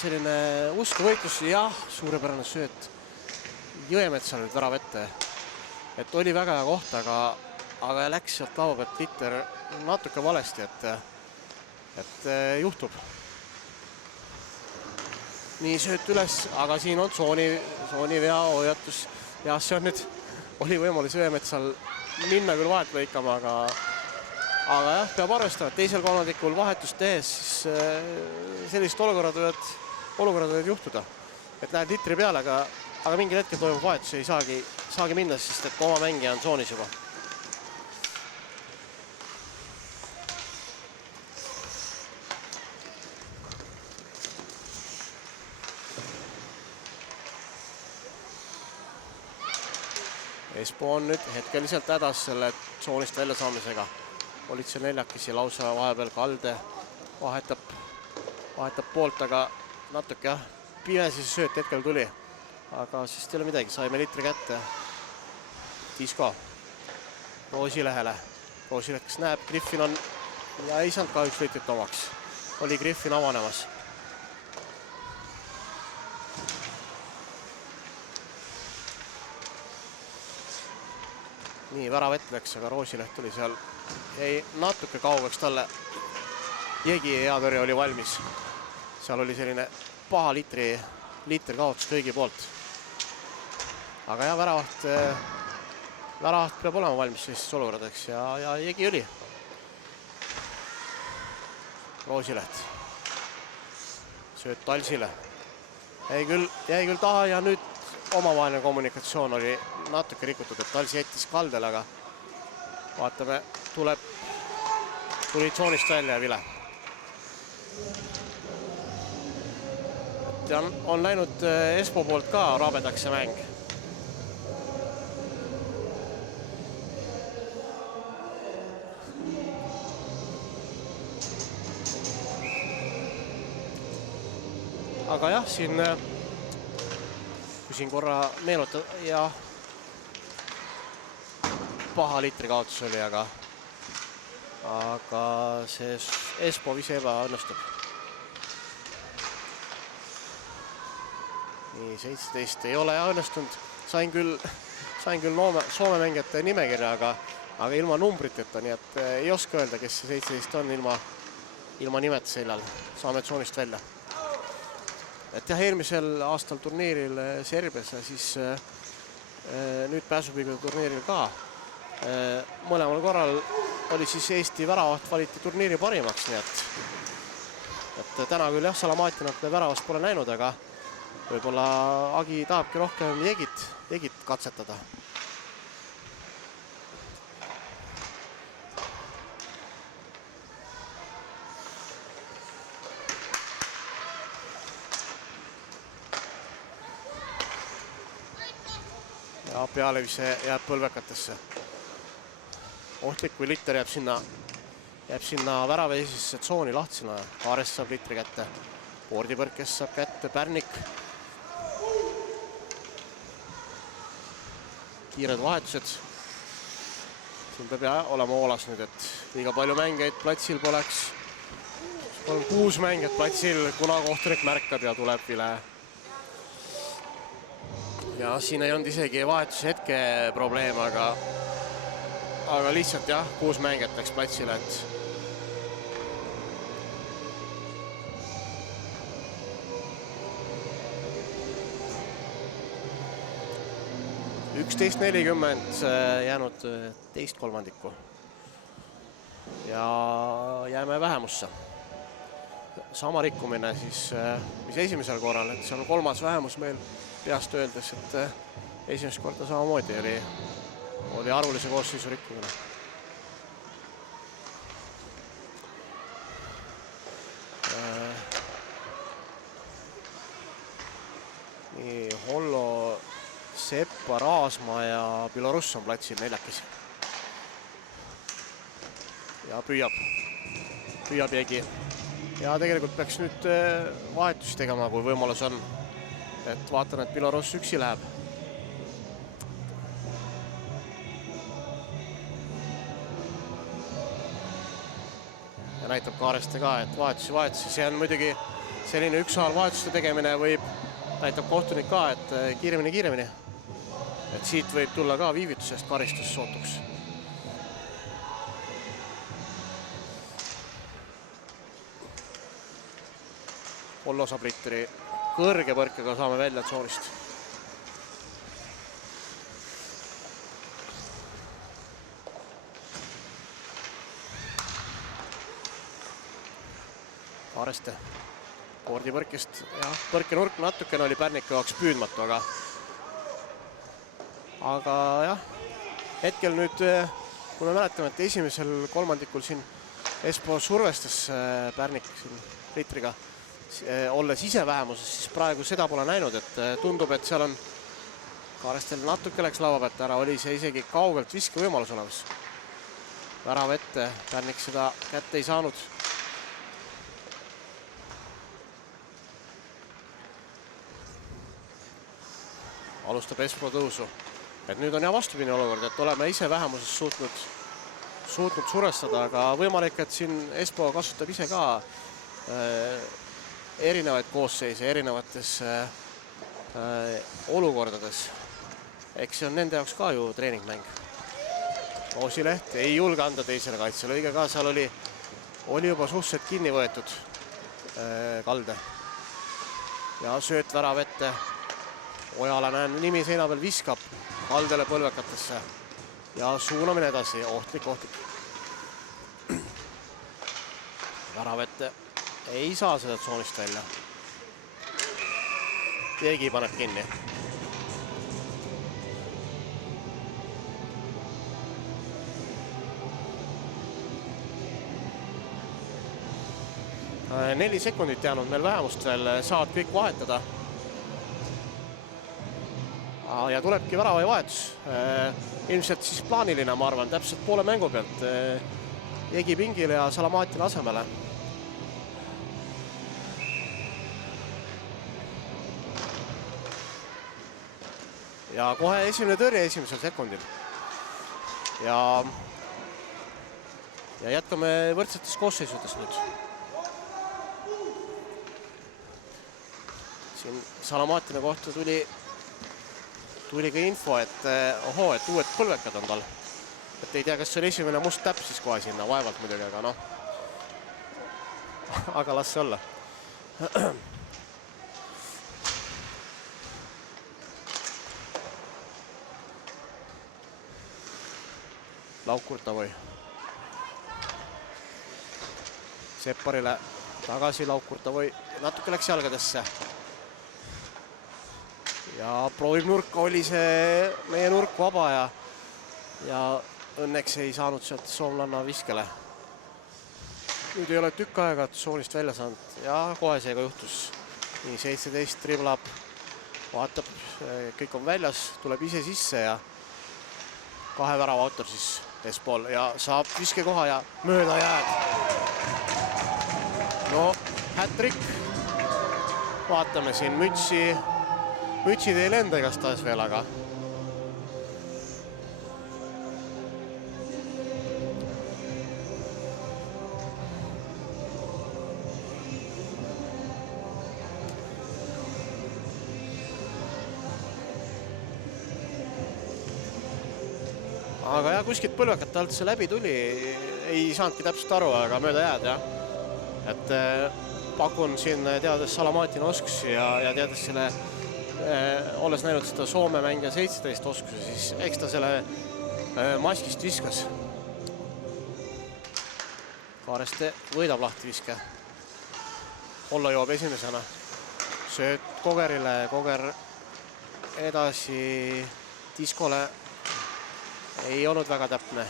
selline uskuvõitlus, jah, suurepärane sööt. Jõemetsal nüüd värav ette, et oli väga hea koht, aga läks sealt lava pealt litter natuke valesti, et juhtub. Nii sööt üles, aga siin on tsooni veahoiatus ja see on nüüd, oli võimalus Jõemetsal minna küll vahet lõikama, aga jah, peab arvestama, et teisel kolmandikul vahetust tehes, siis sellised olukorrad võivad juhtuda. Et näed litri peale, aga mingil hetkel toimub vahetus, ei saagi minna, sest et oma mängija on tsoonis juba. Espo on nüüd hetkeliselt hädas selle tsoonist välja saamisega. Olid seal neljakesi lausa vahepeal Kalde vahetab poolt, aga natuke jah, pimesi see sööt hetkel tuli. Aga siis ei ole midagi, saime litri kätte. Disko Roosilehele. Roosileht, kes näeb, Griffin on ja ei saanud kahjuks litrit omaks. Oli Griffin avanemas. nii värava ette läks, aga Roosileht tuli seal, jäi natuke kaugeks talle. Jegi hea tõrje oli valmis. Seal oli selline paha liitri kaotus kõigi poolt. Aga jah, väravat peab olema valmis selliseks olukordadeks ja Jegi oli. Roosileht. Sööt Talsile. Jäi küll taha ja nüüd omavaheline kommunikatsioon oli natuke rikutud, et Talsi jättis kaldel, aga vaatame, tuli tsoonist välja ja vile. Ja on läinud Espo poolt ka rabedaks see mäng. Aga jah, kui siin korra meenutada ja paha liitri kaotus oli, aga see Espo vise ebaõnnestub. Nii, 17 ei ole õnnestunud. Sain küll Soome mängijate nimekirja, aga ilma numbriteta, nii et ei oska öelda, kes see 17 on ilma nimet seljal. Saame tsoonist välja. Et jah, eelmisel aastal turniiril Serbias ja siis nüüd pääsupiigu turniiril ka. Mõlemal korral oli siis Eesti väravaht valiti turniiri parimaks, nii et täna küll jah, Salamatinat väravast pole näinud, aga võib-olla Agi tahabki rohkem Jegit katsetada. Ja pealevise jääb põlvekatesse. Ohtlik, kui litter jääb sinna värava esisse tsooni lahtisena. Kaares saab litri kätte. Boordipõrkes saab kätte Pärnik. Kiired vahetused. Siin peab olema hoolas nüüd, et liiga palju mängeid platsil poleks. On 6 mängijat platsil, kuna kohtunik märkab ja tuleb vile. Ja siin ei olnud isegi vahetuse hetke probleem, aga lihtsalt jah, 6 mängijat läks platsile, et 11:40 jäänud teist kolmandikku ja jääme vähemusse. Sama rikkumine siis, mis esimesel korral, et see on 3. vähemus meil peast öeldes, et esimest korda samamoodi oli arvulise koosseisu rikkumine. Nii, Hollo, Seppa, Raasma ja Biloruss on platsil 4. Ja püüab Jegi. Ja tegelikult peaks nüüd vahetusi tegema, kui võimalus on. Et vaatan, et Biloruss üksi läheb. Ja näitab Kaareste ka, et vahetusi. See on muidugi selline ükshaaval vahetuste tegemine näitab kohtunik ka, et kiiremini. Et siit võib tulla ka viivitusest karistus sootuks. Hollo saab liitri kõrge põrkega, saame välja tsoonist. Kaareste boordipõrkest, jah, põrkenurk natukene oli Pärniku jaoks püüdmatu, aga jah, hetkel nüüd, kui me mäletame, et esimesel kolmandikul siin Espo survestas Pärnik siin liitriga, olles ise vähemuses, siis praegu seda pole näinud, et tundub, et seal on Kaarestel natuke läks laua pealt ära, oli see isegi kaugelt viske võimalus olemas. Värav ette, Pärnik seda kätte ei saanud. Alustab Espo tõusu. Et nüüd on jah vastupidine olukord, et oleme ise vähemuses suutnud survestada, aga võimalik, et siin Espo kasutab ise ka erinevaid koosseise erinevates olukordades. Eks see on nende jaoks ka ju treeningmäng. Roosileht ei julge anda teisele kaitsele, õige ka, seal oli juba suhteliselt kinni võetud Kalde. Ja sööt värav ette. Ojala näen nimi seina peal viskab Kaldele põlvekatesse. Ja suunamine edasi, ohtlik. Värav ette ei saa seda tsoonist välja. Keegi paneb kinni. Neli sekundit jäänud meil vähemust veel, saavad kõik vahetada. Ja tulebki väravai vahetus. Ilmselt siis plaaniline, ma arvan, täpselt poole mängu pealt. Jegi pingile ja Salamatin asemele. Ja kohe esimene tõrje esimesel sekundil. Ja jätkame võrdsetes koosseisudes nüüd. Siin Salamatina kohta tuli ka info, et uued põlvekad on tal. Et ei tea, kas see oli esimene must täpp siis kohe sinna, vaevalt muidugi, aga noh. Aga las see olla. Laukurtavoi. Sepparile tagasi Laukurtavoi. Natuke läks jalgadesse. Ja proovib nurka, oli see meie nurk vaba ja õnneks ei saanud sealt soomlanna viskele. Nüüd ei ole tükk aega tsoonist välja saanud ja kohe seega juhtus. Nii 17 driblab, vaatab, kõik on väljas, tuleb ise sisse ja kahe värava autor siis eespool ja saab viskekoha ja mööda jääd. No, hat-trick. Vaatame siin mütsid ei lenda igastahes veel, aga jah, kuskilt põlvekate alt see läbi tuli, ei saanudki täpselt aru, aga mööda jääd, jah. Et pakun siin teades Salamatina oskusi ja teades selle, olles näinud seda Soome mängija 17 oskusi, siis eks ta selle maskist viskas. Kaareste võidab lahti viske. Hollo joob esimesena. Sööt Kogerile, Koger edasi Diskole. Ei olnud väga täpne.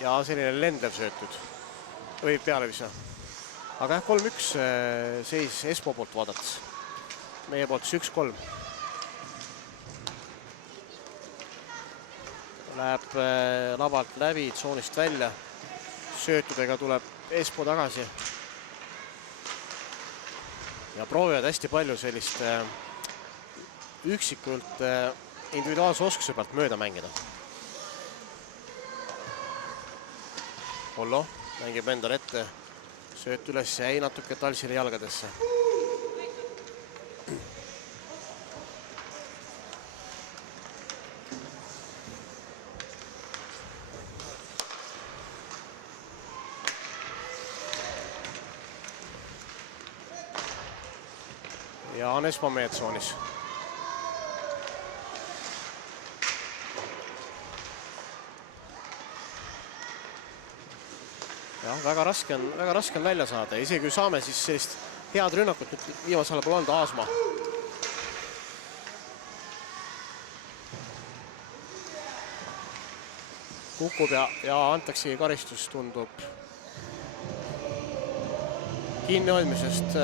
Ja selline lendev söötud. Võib peale visa. Aga 3-1 seis Espo poolt vaadates. Meie poolt 1-3. Läheb labalt läbi, tsoonist välja. Söötudega tuleb Espo tagasi. Ja proovivad hästi palju sellist üksikult individuaalse oskuse pealt mööda mängida. Hollo mängib endal ette. Sööt üles jäi natuke Talsile jalgadesse. Ja on Espo meie tsoonis. Ja, väga raske on välja saada. Isegi kui saame, siis sellist head rünnakut nüüd viimasele pole olnud Aasma. Kukub ja antaksegi karistus, tundub kinnihoidmisest.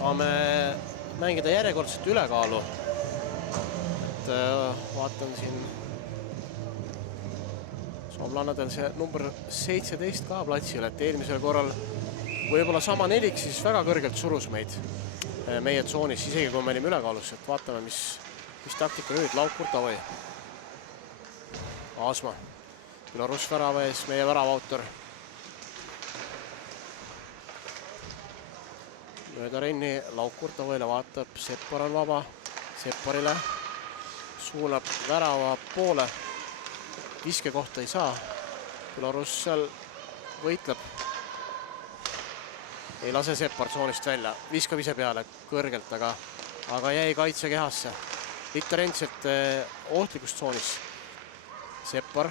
Saame mängida järjekordset ülekaalu. Et vaatan siin soomlannadel see number 17 ka platsil, et eelmisel korral võib-olla sama nelik siis väga kõrgelt surus meid meie tsoonis, isegi kui me olime ülekaalus, et vaatame, mis taktika nüüd Laukurtavoi. Aasma, Belarus värava ees, meie värava autor. Mööda Renni Lauk-Kurtavoile vaatab, Seppar on vaba. Sepparile suunab värava poole. Viske kohta ei saa. Belarus seal võitleb. Ei lase Seppar tsoonist välja. Viskab ise peale kõrgelt, aga jäi kaitsekehasse. Litter endiselt ohtlikus tsoonis. Seppar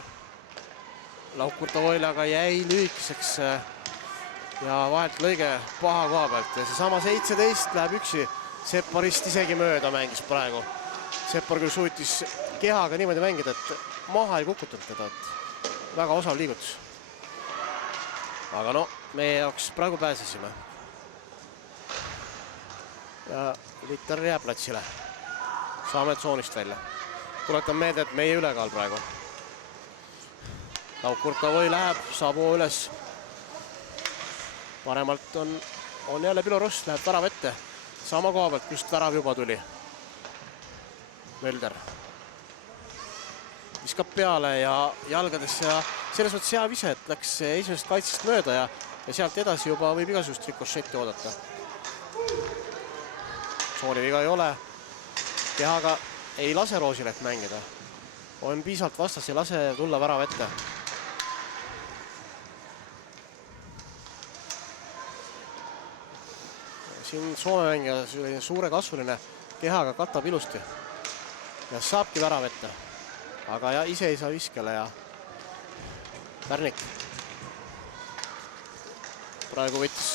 Lauk-Kurtavoile, aga jäi lühikeseks ja vahelt lõige paha koha pealt. Ja seesama 17 läheb üksi. Sepparist isegi mööda mängis praegu. Seppar küll suutis kehaga niimoodi mängida, et maha ei kukutanud teda. Väga osav liigutus. Aga no, meie jaoks praegu pääsesime. Ja Litter jääb platsile. Saame tsoonist välja. Tuletan meelde, et meie ülekaal praegu. Lauk-Kurtavoi läheb, saab hoo üles. Paremalt on jälle Belarus, läheb värav ette. Sama koha pealt, kust värav juba tuli. Mölder viskab peale ja jalgadesse ja selles mõttes hea vise, et läks esimesest kaitsest mööda ja sealt edasi juba võib igasugust rikošetti oodata. Tsooni viga ei ole. Kehaga ei lase Roosileht mängida. On piisavalt vastas, ei lase tulla värav ette. Siin Soome mängija suure kasvuline kehaga katab ilusti ja saabki värav ette. Aga ja ise ei saa viskele ja Pärnik praegu võttis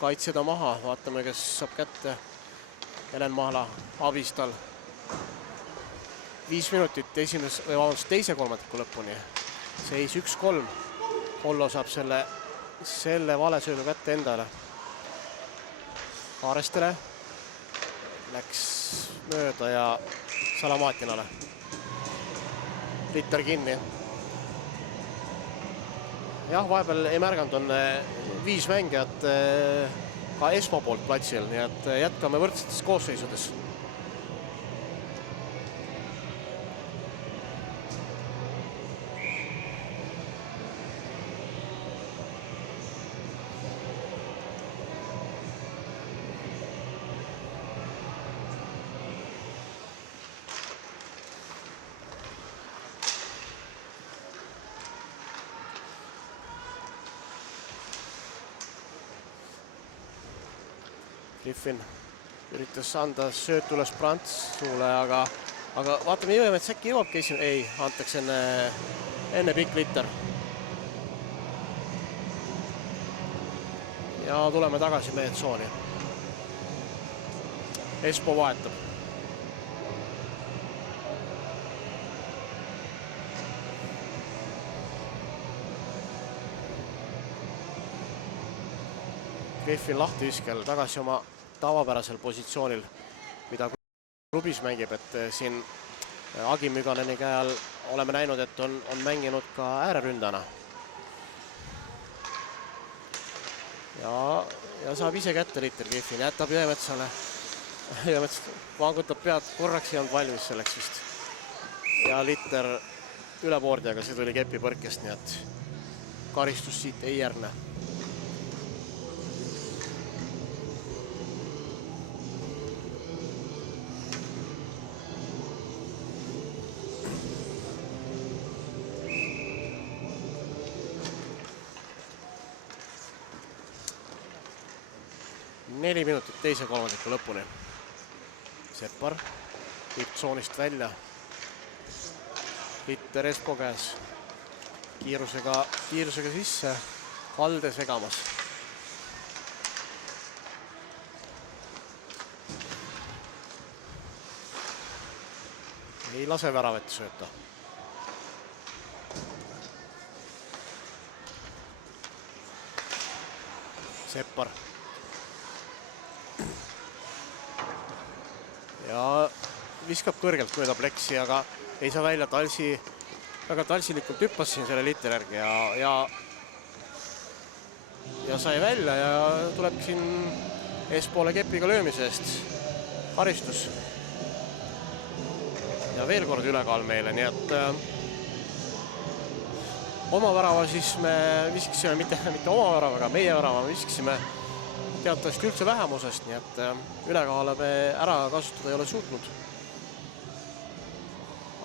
kaitseda maha. Vaatame, kes saab kätte. Helen Mahla abis tal. 5 minutit teise kolmandiku lõpuni. Seis 1-3. Hollo saab selle valesöönu kätte endale. Aarestele läks mööda ja Salamatinale. Litter kinni. Jah, vahepeal ei märganud, on 5 mängijat ka Esmo poolt platsil, nii et jätkame võrdsetes koosseisudes. Griffin üritas anda sööt üles Prantsule, aga vaatame Jõemets äkki jõuabki esimene. Ei, antakse enne pikk Litter. Ja tuleme tagasi meie tsooni. Espo vahetab. Griffin lahtiviskel tagasi oma tavapärasel positsioonil, mida klubis mängib, et siin Agi Müganeni käe all oleme näinud, et on mänginud ka ääreründana. Ja saab ise kätte Litter Griffin, jätab Jõemetsale. Jõemets vangutab pead, korraks ei olnud valmis selleks vist. Ja Litter üle boordi, aga see tuli kepi põrkest, nii et karistus siit ei järgne. Neli minutit teise kolmandiku lõpuni. Seppar viib tsoonist välja. Litter Espo käes. Kiirusega sisse. Kalde segamas. Ei lase väravet sööta. Seppar. Ja viskab kõrgelt mööda pleksi, aga ei saa välja. Talsi väga talsilikult hüppas siin selle Litter järgi ja sai välja ja tuleb siin Espole kepiga löömise eest karistus. Ja veel kord ülekaal meile, nii et oma värava siis me viskasime, mitte oma väravaga, meie värava me viskasime teatavasti üldse vähemusest, nii et ülekaale me ära kasutada ei ole suutnud.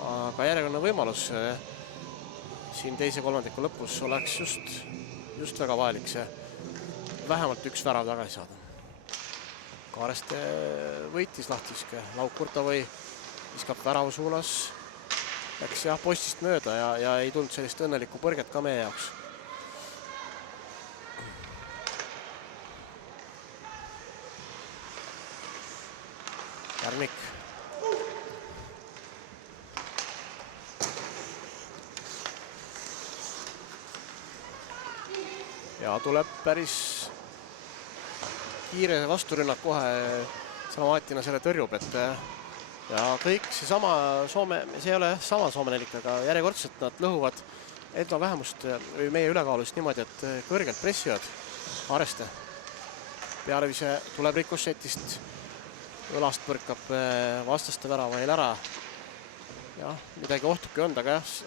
Aga järjekordne võimalus siin teise kolmandiku lõpus oleks just väga vajalik see vähemalt üks värav tagasi saada. Kaareste võitis lahtiske, Lauk-Kurta või viskab värava suunas. Läks jah postist mööda ja ei tulnud sellist õnnelikku põrget ka meie jaoks. Järnik. Ja tuleb päris kiire vasturünnak kohe Salamatina selle tõrjub, et ja kõik see ei ole sama Soome nelik, aga järjekordselt nad lõhuvad enda vähemust või meie ülekaalust niimoodi, et kõrgelt pressivad Kaareste. Pealevise tuleb rikossetist, õlast põrkab vastaste väravail ära. Jah, midagi ohtuki on, aga jah.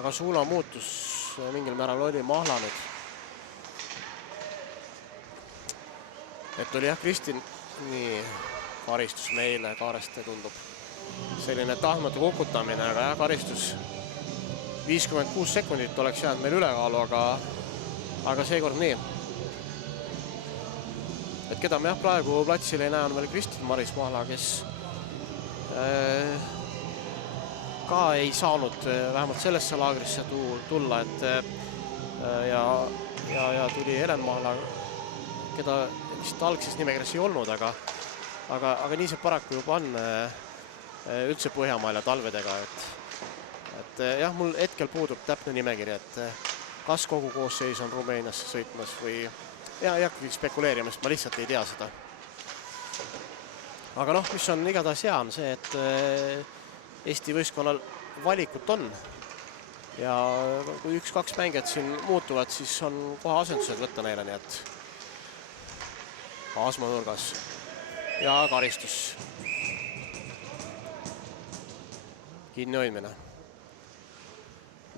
Aga suuna muutus mingil määral oli Mahla nüüd. Et oli jah Kristin nii karistus meile, Kaareste tundub. Selline tahtmatu kukutamine, aga jah, karistus 56 sekundit oleks jäänud meil ülekaalu, aga seekord nii. Et keda me jah praegu platsil ei näe, on veel Kristin Maris Mahla, kes ka ei saanud vähemalt sellesse laagrisse tulla, et ja tuli Helen Mahla, keda vist algses nimekirjas ei olnud, aga nii see paraku juba on üldse Põhjamaal ja talvedega, et jah, mul hetkel puudub täpne nimekiri, et kas kogu koosseis on Rumeeniasse sõitmas või ja ei hakkagi spekuleerima, sest ma lihtsalt ei tea seda. Aga noh, mis on igatahes hea, on see, et Eesti võistkonnal valikut on ja kui 1-2 mängijad siin muutuvad, siis on kohe asendused võtta neile, nii et Aasma nurgas ja karistus. Kinni hoidmine.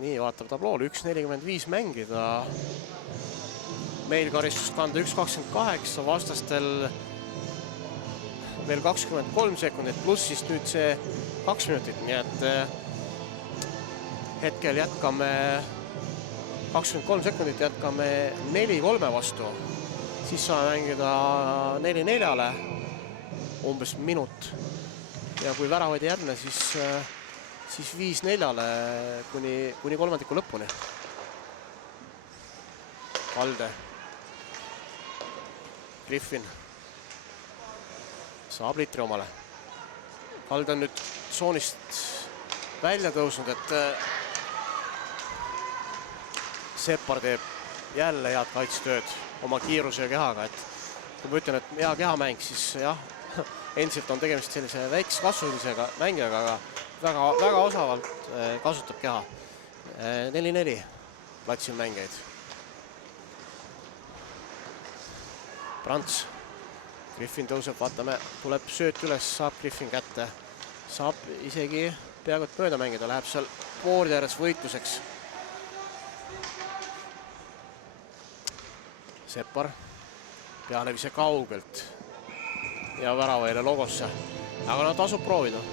Nii, vaatab tablool 1.45 mängida. Meil karistust kanda 1.28, vastastel veel 23 sekundit, pluss siis nüüd see 2 minutit, nii et hetkel jätkame 23 sekundit, jätkame 4-3 vastu. Siis saame mängida 4-4-le, umbes minut. Ja kui väravaid ei järgne, siis 5-4-le kuni kolmandiku lõpuni. Kalde. Griffin. Saab litri omale. Kalde on nüüd tsoonist välja tõusnud, et Seppar teeb jälle head kaitstööd oma kiiruse ja kehaga, et kui ma ütlen, et hea kehamäng, siis jah, endiselt on tegemist sellise väikse kasvulisega mängijaga, aga väga osavalt kasutab keha. 4-4 platsil mängijaid. Prants. Griffin tõuseb, vaatame, tuleb sööt üles, saab Griffin kätte. Saab isegi peaaegu et mööda mängida, läheb seal boardi ääres võitluseks. Seppar, pealevise kaugelt ja väravaile logosse. Aga nad tasub proovida. –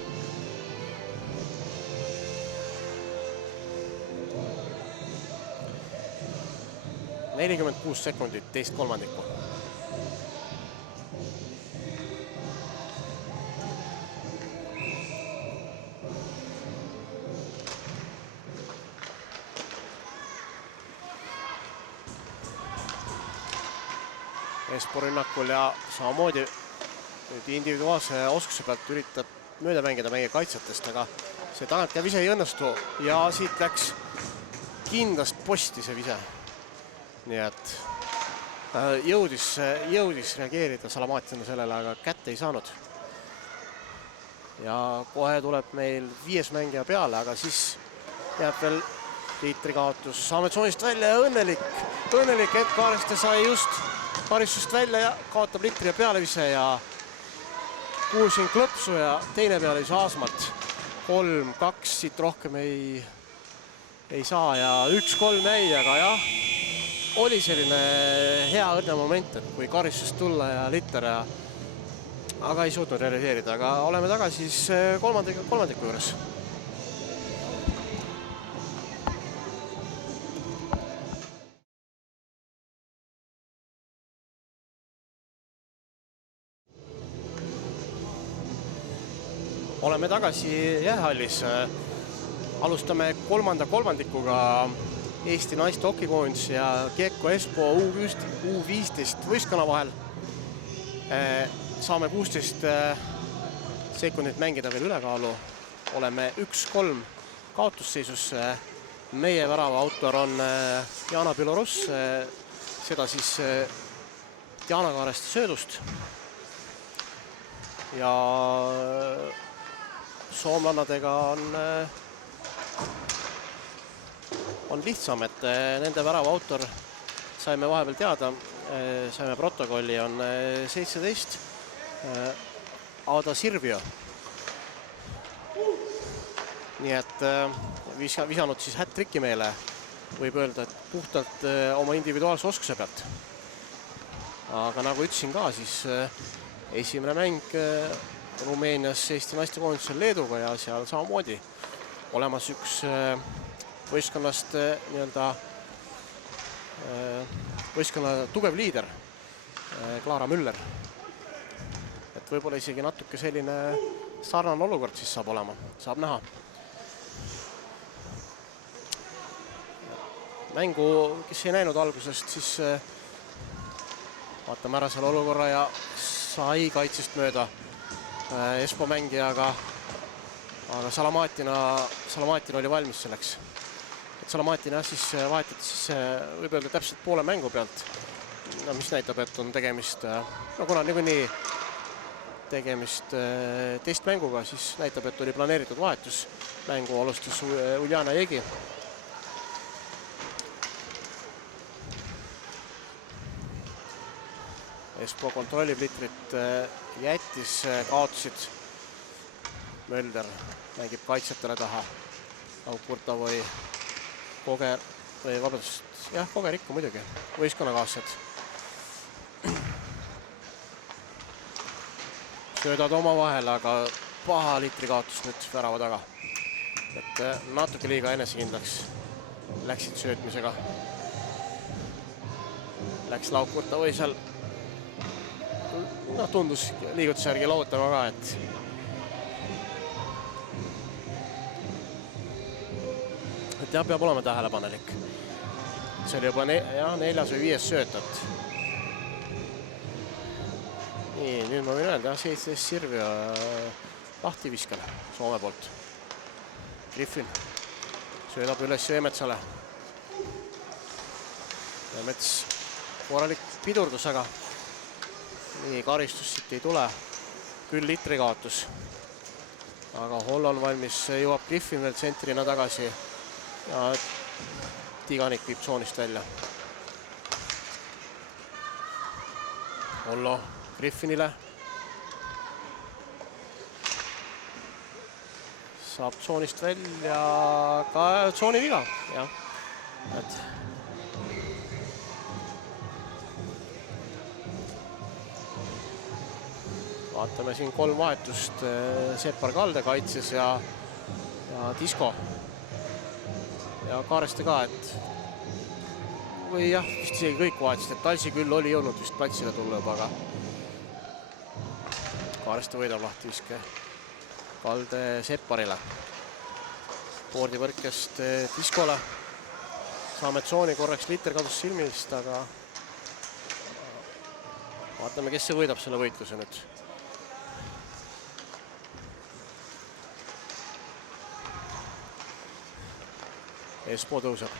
46 sekundit, teist kolmandikku. Espoo rünnakul ja samamoodi individuaalse oskuse pealt üritab mööda mängida meie kaitsjatest, aga see tagant käib ise ei õnnestu ja siit läks kindlast posti see vise. Nii et jõudis reageerida Salamatina sellele, aga kätte ei saanud. Ja kohe tuleb meil 5 mängija peale, aga siis jääb veel liitri kaotus. Saame tsoonist välja ja õnnelik, et Kaareste sai just karistust välja ja kaotab litri ja pealevise ja kuulsin klõpsu ja teine pealevise Aasmalt. 3-2, siit rohkem ei ei saa ja 1-3 jäi, aga jah, oli selline hea õnne moment, et kui karistust tulla ja litter ja aga ei suutnud realiseerida, aga oleme tagasi siis kolmandiku juures. Oleme tagasi jäähallis. Alustame kolmanda kolmandikuga Eesti naiste hokikoondis ja Kiekko Espoo U15 võistkonna vahel. Saame 16 sekundit mängida veel ülekaalu. Oleme 1-3 kaotusseisus. Meie värava autor on Jana Piloruss, seda siis Diana Kaareste söödust. Ja soomlannadega on lihtsam, et nende värava autor saime vahepeal teada, saime protokolli, on 17 Aada Sirvio. Nii et visanud siis hat-tricki meile, võib öelda, et puhtalt oma individuaalse oskuse pealt. Aga nagu ütlesin ka, siis esimene mäng Rumeenias Eesti naistekoondisel Leeduga ja seal samamoodi olemas üks võistkonnast võistkonna tugev liider, Clara Müller. Et võib-olla isegi natuke selline sarnane olukord siis saab olema, saab näha. Mängu, kes ei näinud algusest, siis vaatame ära selle olukorra ja sai kaitsest mööda Espoo mängija, aga Salamatina oli valmis selleks. Et Salamatina siis vahetati siis võib öelda täpselt poole mängu pealt, mis näitab, et on tegemist, kuna niikuinii tegemist testmänguga, siis näitab, et oli planeeritud vahetus. Mängu alustas Uljana Jegi. Espoo kontrollib litrit, jättis kaotusid. Mölder mängib kaitsetele taha. Aukurta või Koger, või vabandust, jah, Koger ikka muidugi, võistkonnakaaslased. Söödad oma vahel, aga paha litri kaotus nüüd värava taga. Et natuke liiga enesekindlaks läksid söötmisega. Läks Laukurta või seal tundus liigutus järgi lootama ka, et jah, peab olema tähelepanelik. See oli juba 4. või 5. söötat. Nii, nüüd ma võin öelda, 17 Sirvio lahti viskal Soome poolt. Griffin söödab üles Emetsale. Emets korralik pidurdus, aga nii, karistus siit ei tule. Küll litri kaotus. Aga Holl on valmis, jõuab Griffin veel tsentrina tagasi. Ja Tiganik viib tsoonist välja. Hollo Griffinile. Saab tsoonist välja ka tsooni viga. Jah. Vaatame siin 3 vahetust. Seppar Kalde kaitses ja Disko. Ja Kaareste ka, et või jah, vist isegi kõik vahetsid, et Talsi küll oli jõudnud vist platsile tulla juba, aga Kaareste võidab lahti viske Kalde Sepparile. Boardivõrkest Diskole. Saame tsooni korraks liter kadus silmist, aga vaatame, kes see võidab selle võitluse nüüd. Espoo tõuseb.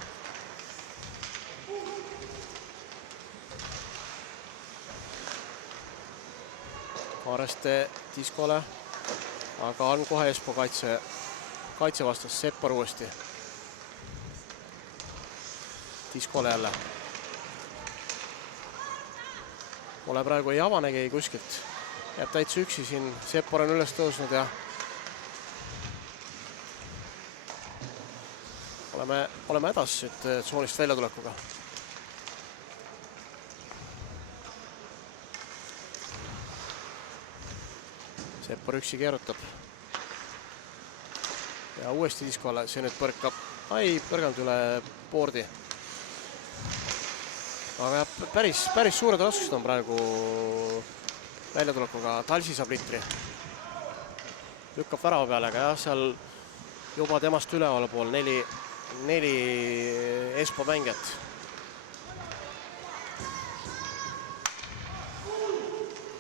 Kaareste Diskole, aga on kohe Espoo kaitse vastas Seppar uuesti. Diskole jälle. Pole praegu ei avanegi kuskilt. Jääb täitsa üksi siin. Seppar on üles tõusnud ja oleme hädas nüüd tsoonist väljatulekuga. Seppar üksi keerutab. Ja uuesti diskole, see nüüd põrkab. Põrganud üle boardi. Aga päris suured raskused on praegu väljatulekuga. Talsi saab litri. Lükkab värava peale, aga jah, seal juba temast üleval pool 4 Espo mängijat.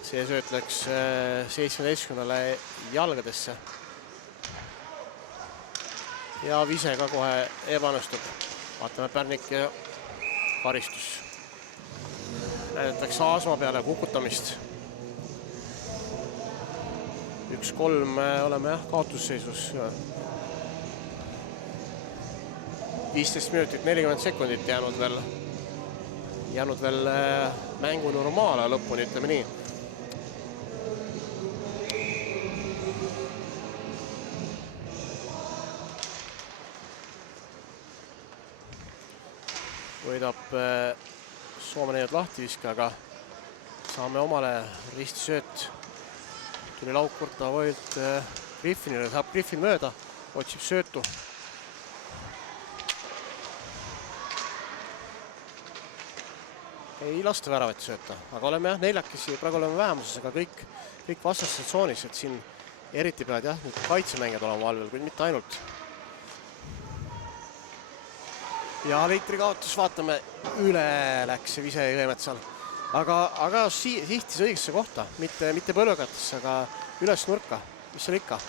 See sööt läks 17 jalgadesse. Ja vise ka kohe ebanõstub. Vaatame Pärnik ja karistus. Näidatakse Aasma peale kukutamist. 1-3 oleme kaotusseisus. 15 minutit, 40 sekundit jäänud veel mängu normaala lõpuni, ütleme nii. Võidab Soome näinud lahtiviske, aga saame omale ristisööt. Tuli Laukurta võilt Griffinile, saab Griffin mööda, otsib söötu. Ei lasta väravat sööta, aga oleme neljakesi, praegu oleme vähemuses, aga kõik vastased tsoonis, et siin eriti peavad nüüd kaitsemängijad olema valvel, kuid mitte ainult. Ja litri kaotus, vaatame, üle läks see vise Jõemetsal. Aga sihtis õigesse kohta, mitte põlvekatesse, aga üles nurka, mis seal ikka.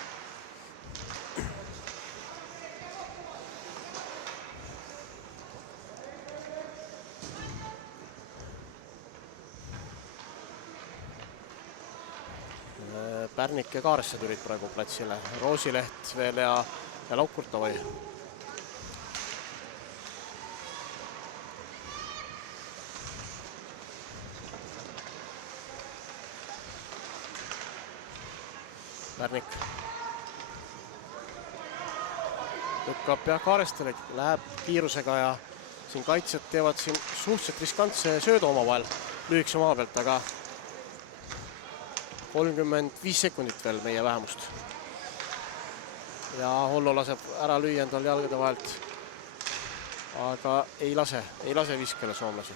Pärnik ja Kaaresse tulid praegu platsile. Roosileht veel ja Laukurta või. Pärnik lükkab ja Kaarestele läheb kiirusega ja siin kaitsjad teevad siin suhteliselt riskantse söödu oma vahel lühikese maa pealt, aga 35 sekundit veel meie vähemust. Ja Hollo laseb ära lüüa endal jalgade vahelt, aga ei lase viskele soomlasi.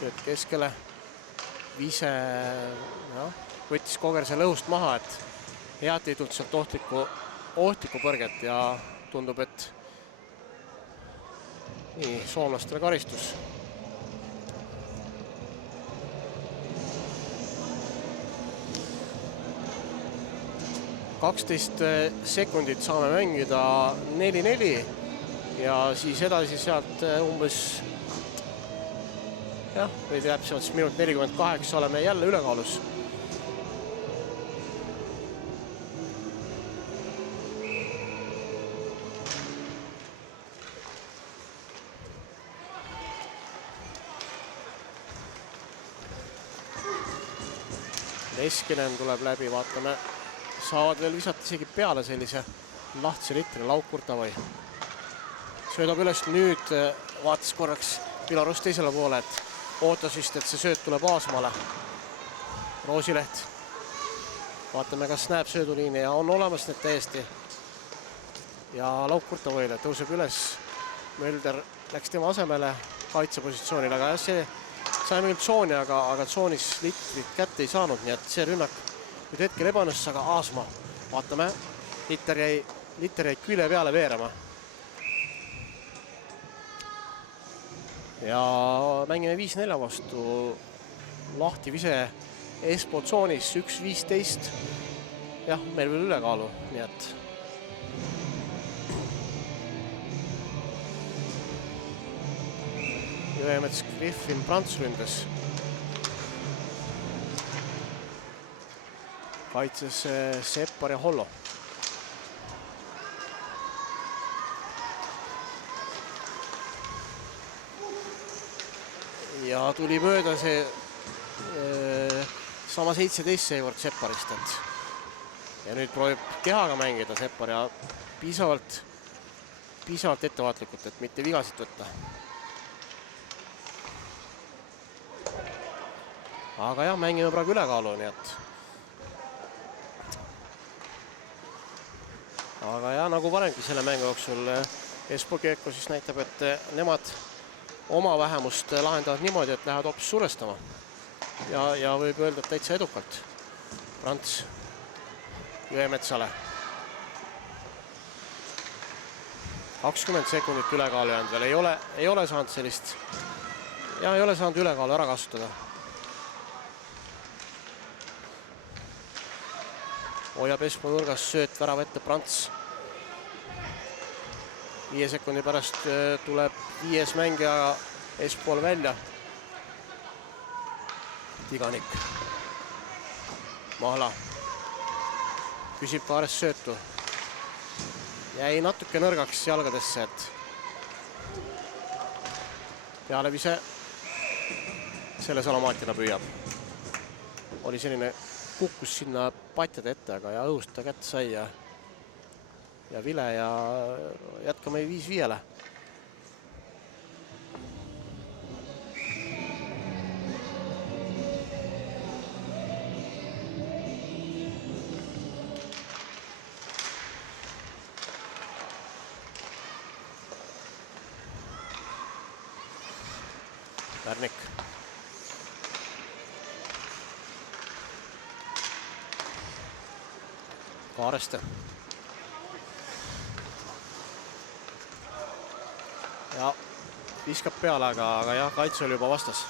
Sööt keskele. Vise võttis Kogerse lõhust maha, et head ei tulnud sealt ohtlikku põrget ja tundub, et nii, soomlastele karistus. 12 sekundit saame mängida 4-4 ja siis edasi sealt umbes või täpsemalt minut 48 oleme jälle ülekaalus. Leskinen tuleb läbi, vaatame, saavad veel visata isegi peale sellise lahtise litri Laukurta või. Söödab üles nüüd, vaatas korraks Pilarus teisele poole, et ootas vist, et see sööt tuleb Aasmale. Roosileht. Vaatame, kas näeb sööduliini ja on olemas need täiesti. Ja Laukurta võile tõuseb üles. Mölder läks tema asemele kaitsepositsioonile, aga see saime küll tsooni, aga tsoonis litrit kätte ei saanud, nii et see rünnak nüüd hetkel ebanõstus, aga Aasma. Vaatame, liter jäi külje peale veerema. Ja mängime 5-4 vastu lahti vise Espo tsoonis 1-15. Jah, meil veel ülekaalu, nii et Jõemets Griffin Prantsründes. Kaitses Seppar ja Hollo. Ja tuli mööda see sama 17 seekord Sepparist, et Ja nüüd proovib kehaga mängida Seppar ja piisavalt ettevaatlikult, et mitte vigasid võtta. Aga jah, mängime praegu ülekaalu, nii et. Aga jah, nagu varemgi selle mängu jooksul Espoo Keeko siis näitab, et nemad oma vähemust lahendavad niimoodi, et lähevad hoopis survestama. Ja võib öelda, et täitsa edukalt. Prants Jõemetsale. 20 sekundit ülekaalu jäänud veel. Ei ole saanud sellist ja ei ole saanud ülekaalu ära kasutada. Hoiab Espoo nurgas sööt värava ette Prants. 5 sekundi pärast tuleb 5. mängija Espool välja. Tiganik. Mahla. Küsib Kaares söötu. Jäi natuke nõrgaks jalgadesse, et pealevise selle Salomaatina püüab. Oli selline kukkus sinna patjade ette, aga ja õhust ta kätte sai ja vile ja jätkame 5-5-le. Pärnik. Kaareste. Ja viskab peale, aga jah, kaitse oli juba vastas.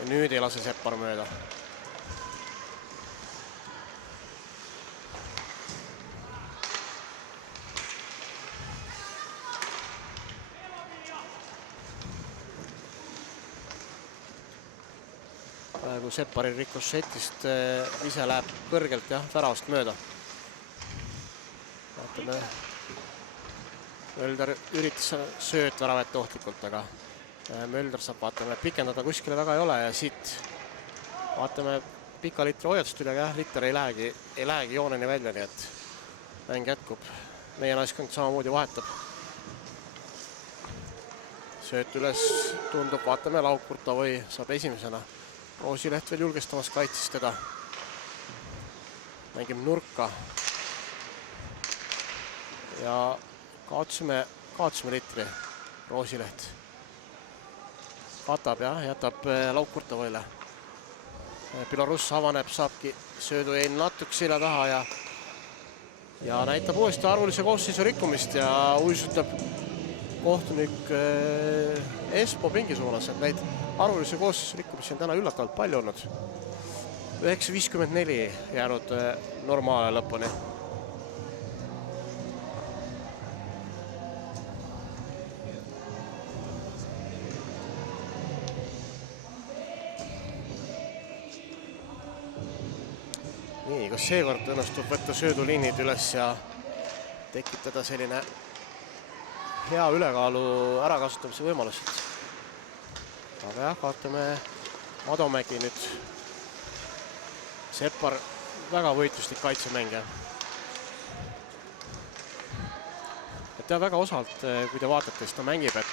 Ja nüüd ei lase Seppar mööda. Praegu Seppari rikošetist ise läheb kõrgelt jah, väravast mööda. Vaatame, Mölder üritas sööt väravet ohtlikult, aga Mölder saab vaatame, pikendada kuskile väga ei ole ja siit vaatame pika litri hoiatust üle, aga liter ei lähegi jooneni välja, nii et mäng jätkub. Meie naiskond samamoodi vahetab. Sööt üles tundub, vaatame, Laukurta või saab esimesena. Roosileht veel julgestamas kaitsis teda. Mängime nurka. Ja kaotsime litri Roosileht. Katab ja jätab Laukurta võile. Belarus avaneb, saabki söödu jäi natuke selja taha ja näitab uuesti arvulise koosseisu rikkumist ja uisutab kohtunik Espoo pingi suunas, et neid arvulise koosseisu rikkumisi on täna üllatavalt palju olnud. 9.54 jäänud normaale lõpuni. Nii, kas seekord õnnestub võtta sööduliinid üles ja tekitada selline hea ülekaalu ärakasutamise võimalused. Aga jah, vaatame Adomägi nüüd. Seppar väga võitluslik kaitsemängija. Et väga osalt, kui te vaatate, siis ta mängib, et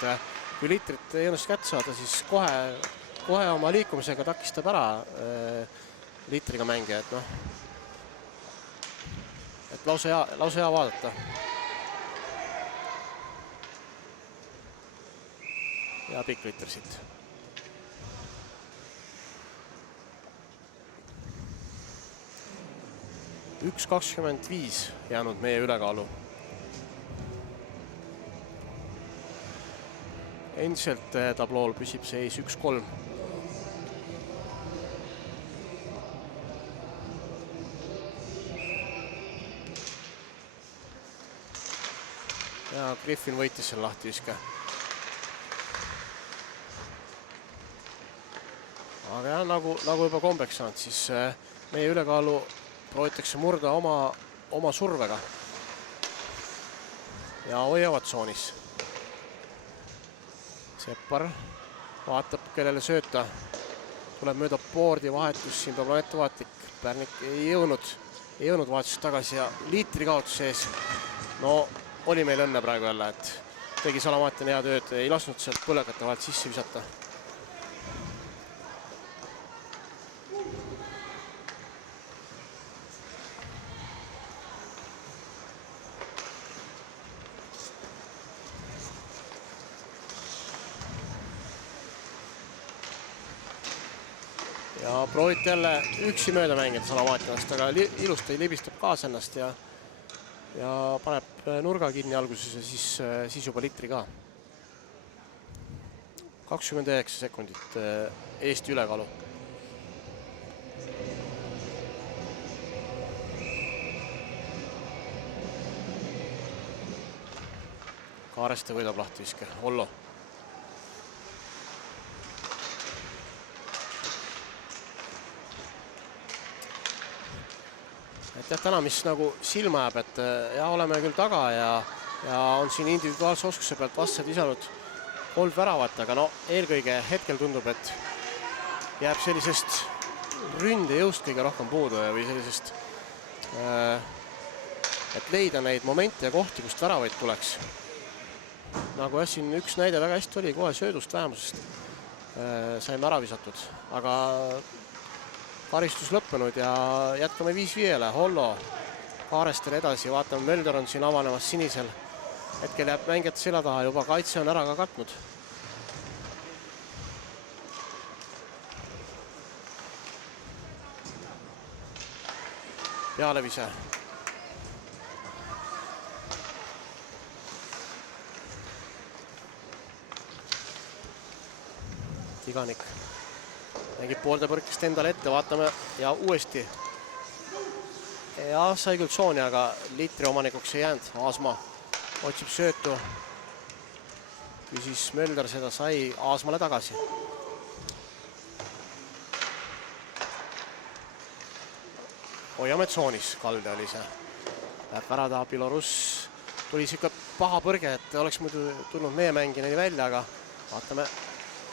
kui litrit ei õnnestu kätte saada, siis kohe oma liikumisega takistab ära litriga mängija, et noh. Et lause hea vaadata. Ja pikk liter siit. 1.25 jäänud meie ülekaalu. Endiselt tablool püsib seis 1-3. Ja Griffin võitis selle lahtiviske. Aga jah, nagu juba kombeks saanud, siis meie ülekaalu proovitakse murda oma survega. ja hoiavad tsoonis. Seppar vaatab, kellele sööta. Tuleb mööda boardi vahetus, siin peab olema ettevaatlik. Pärnik ei jõudnud vahetusest tagasi ja liitri kaotus ees. No oli meil õnne praegu jälle, et tegi Salamatin hea tööd, ei lasknud sealt põlekate vahelt sisse visata. Ja prooviti jälle üksi mööda mängida Salamatinast, aga ilusti libistab kaasa ennast ja paneb nurga kinni alguses ja siis juba litri ka. 29 sekundit Eesti ülekaalu. Kaareste võidab lahtiviske, Hollo. Et jah, täna, mis nagu silma jääb, et ja oleme küll taga ja on siin individuaalse oskuse pealt vastased lisanud 3 väravat, aga no eelkõige hetkel tundub, et jääb sellisest ründejõust kõige rohkem puudu või sellisest, et leida neid momente ja kohti, kust väravaid tuleks. Nagu jah, siin üks näide väga hästi oli, kohe söödust vähemusest saime ära visatud, aga karistus lõppenud ja jätkame 5-5-le. Hollo Kaarestel edasi, vaatame, Mölder on siin avanemas sinisel. Hetkel jääb mängijate selja taha, juba kaitse on ära ka katnud. Pealevise. Tiganik mängib poolde põrkest endale ette, vaatame ja uuesti. Ja sai küll tsooni, aga litri omanikuks ei jäänud. Aasma otsib söötu. Küsis Mölder, seda sai Aasmale tagasi. Hoiame tsoonis, Kalde oli see. Läheb ära taha, Biloruss. Tuli siuke paha põrge, et oleks muidu tulnud meie mängini välja, aga vaatame.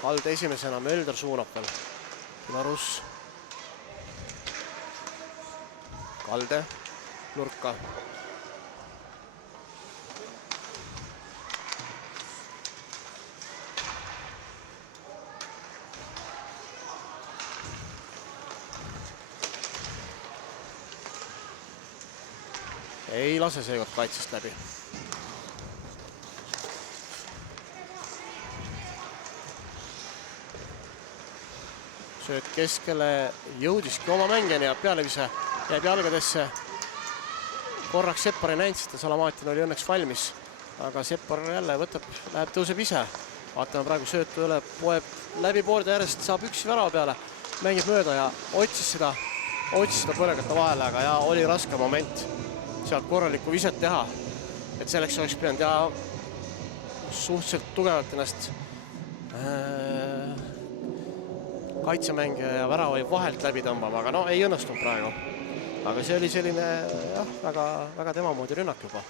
Kalde esimesena, Mölder suunab veel. Biloruss. Kalde, nurka. Ei lase seekord kaitsest läbi. Sööt keskele, jõudiski oma mängijani ja pealevise jääb jalgadesse. Korraks Seppar ei näinud, sest Salamatin oli õnneks valmis. Aga Seppar jälle võtab, läheb, tõuseb ise. Vaatame praegu söötu üle, poeb läbi poolde järjest, saab üksi värava peale. Mängib mööda ja otsis seda põlegate vahele, aga ja oli raske moment sealt korralikku viset teha. Et selleks oleks pidanud ja suhteliselt tugevalt ennast kaitsemängija ja värava vahelt läbi tõmbama, aga no ei õnnestunud praegu. Aga see oli selline jah, väga tema moodi rünnak juba.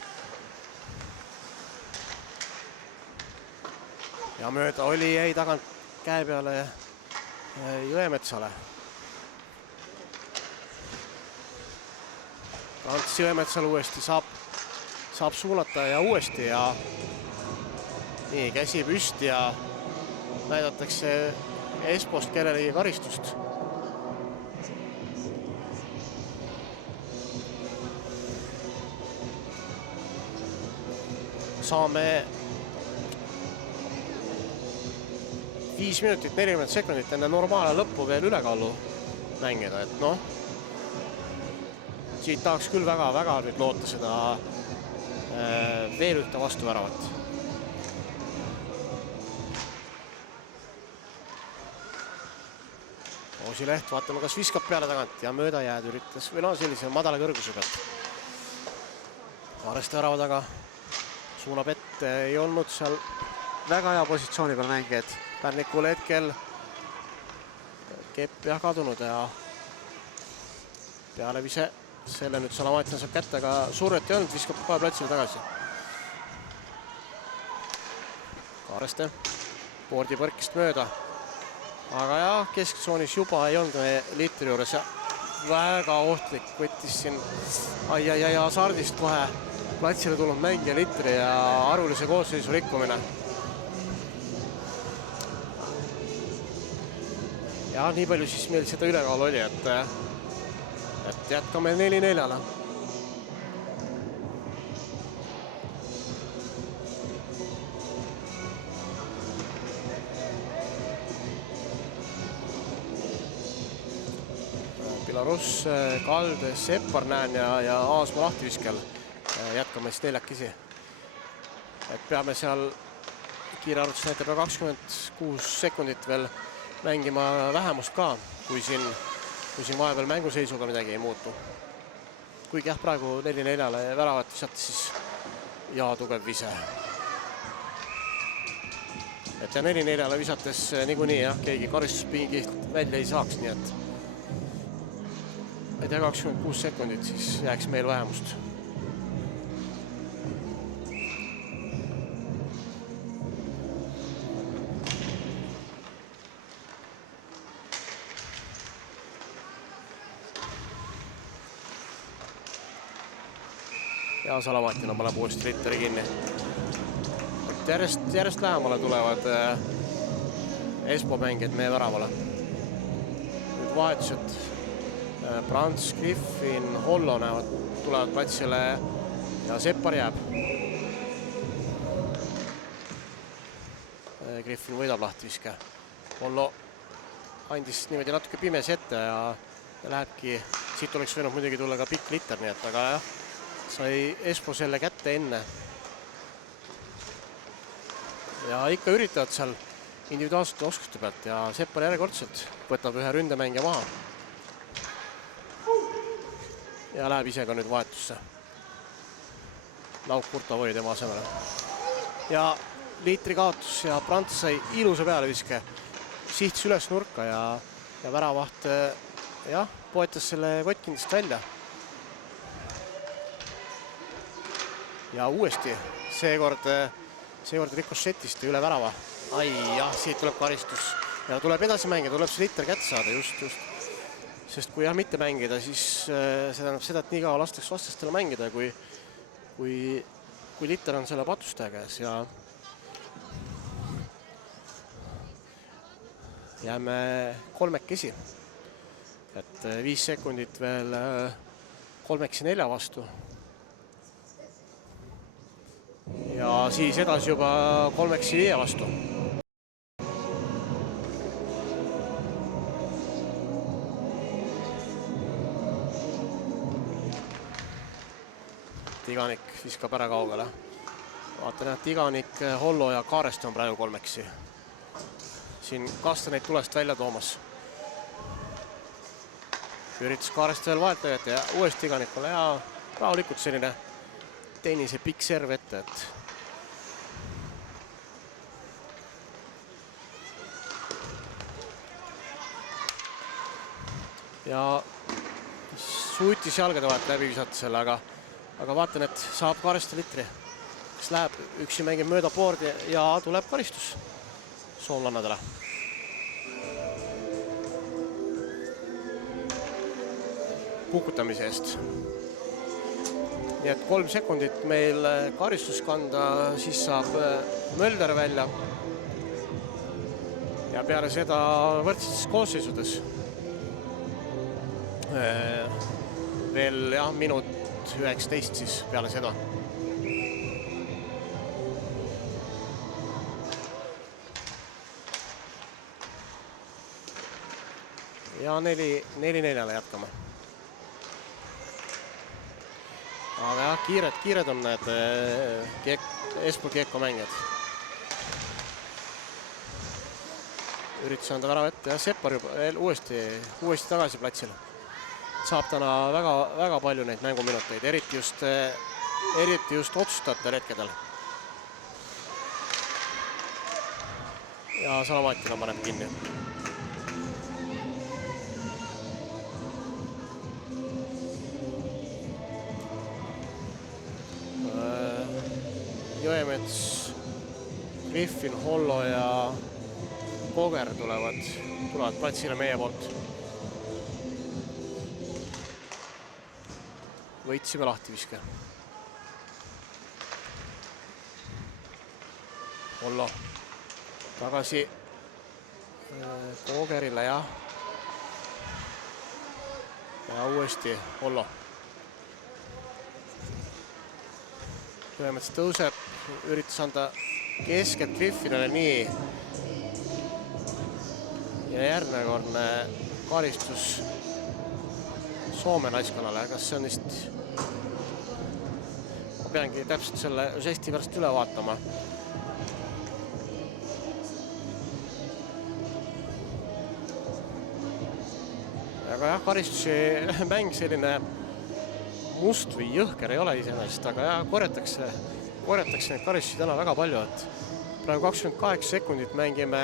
Ja mööda oli, jäi tagant käe peale Jõemetsale. Ants Jõemetsal uuesti saab suunata ja uuesti ja nii, käsi püsti ja näidatakse Espost kellelegi karistust. Saame 5 minutit 40 sekundit enne normaalne lõppu veel ülekaalu mängida, et noh, siit tahaks küll väga nüüd loota seda veel ühte vastuväravat. Oosileht, vaatame, kas viskab peale tagant ja mööda jääd üritas või no sellise madala kõrguse pealt. Kaareste värava taga suunab ette, ei olnud seal väga hea positsiooni peal mängijad. Pärnikule hetkel kepp jah kadunud ja pealevise selle nüüd Salamatin saab kätte, aga surret ei olnud, viskab kohe platsile tagasi. Kaareste boardi põrkist mööda. Aga jah, kesksoonis juba ei olnud Liitri juures ja väga ohtlik võttis siin hasardist kohe platsile tulnud mängija Litri ja arvulise koosseisu rikkumine. Ja nii palju siis meil seda ülekaal oli, et jätkame 4-4-le. Belarus, Kalde, Seppar näen ja Aasma lahtiviskel. Jätkame siis neljakesi. Et peame seal kiire arvutus näitab 26 sekundit veel mängima vähemust ka, kui siin vahepeal mänguseisuga midagi ei muutu. Kuigi jah, praegu 4-4-le väravat visates siis tugev vise. Et ja 4-4-le visates niikuinii jah, keegi karistuspingilt välja ei saaks, nii et 26 sekundit, siis jääks meil vähemust. Ja Salamatina paneb uuesti Ritteri kinni. Järjest lähemale tulevad Espo mängijad meie väravale. Nüüd vahetused Prants, Griffin, Hollo näevad, tulevad platsile ja Seppar jääb. Griffin võidab lahtiviske. Hollo andis niimoodi natuke pimes ette ja lähebki, siit oleks võinud muidugi tulla ka pikk Litter, nii et aga jah, sai Espo selle kätte enne. Ja ikka üritavad seal individuaalsete oskuste pealt ja Seppar järjekordselt võtab ühe ründemängija maha. Ja läheb ise ka nüüd vahetusse. Lauk Kurtavoi tema asemele. Ja Liitri kaotus ja Prants sai ilusa pealeviske. Sihtis üles nurka ja väravaht poetas selle kotkindist välja. Ja uuesti seekord rikošetist üle värava. Siit tuleb karistus. Ja tuleb edasi mängida, tuleb see Litter kätte saada just. Sest kui mitte mängida, siis see tähendab seda, et nii kaua lastakse vastastele mängida, kui Litter on selle patustaja käes ja jääme kolmekesi. Et 5 sekundit veel 3-4 vastu. Ja siis edasi juba 3-5 vastu. Tiganik viskab ära kaugele. Vaatan, et Tiganik, Hollo ja Kaarest on praegu kolmeksi. Siin Kastaneid tulest välja toomas. Üritas Kaarest veel vahelt tegeta ja uuesti Tiganikule ja rahulikult selline tennise pikk serv ette, et ja suutis jalgade vahelt läbi visata selle, aga vaatan, et saab Kaareste Litri, kes läheb üksi mängib mööda boardi ja tuleb karistus soomlannadele. Pukutamise eest. Nii et 3 sekundit meil karistus kanda, siis saab Mölder välja. Ja peale seda võrdsetes koosseisudes veel minut 19 siis peale seda. Ja 4-4-le jätkame. Aga jah, kiired on need Espo Kiekko mängijad. Üritas anda värava ette ja Seppar juba uuesti tagasi platsile. Saab täna väga palju neid mänguminuteid, eriti just otsustajatel hetkedel. Ja Salamatina paneb kinni. Jõemets, Griffin, Hollo ja Koger tulevad platsile meie poolt. Võitsime lahtiviske. Hollo tagasi Kogerile ja uuesti Hollo. Jõemets tõuseb, üritas anda keskelt Griffinile nii. Ja järgnekordne karistus Soome naiskonnale, kas see on vist... Ma peangi täpselt selle žesti pärast üle vaatama. Aga jah, karistusi mäng selline must või jõhker ei ole iseenesest, aga jah, korjatakse neid karistusi täna väga palju, et praegu 28 sekundit mängime,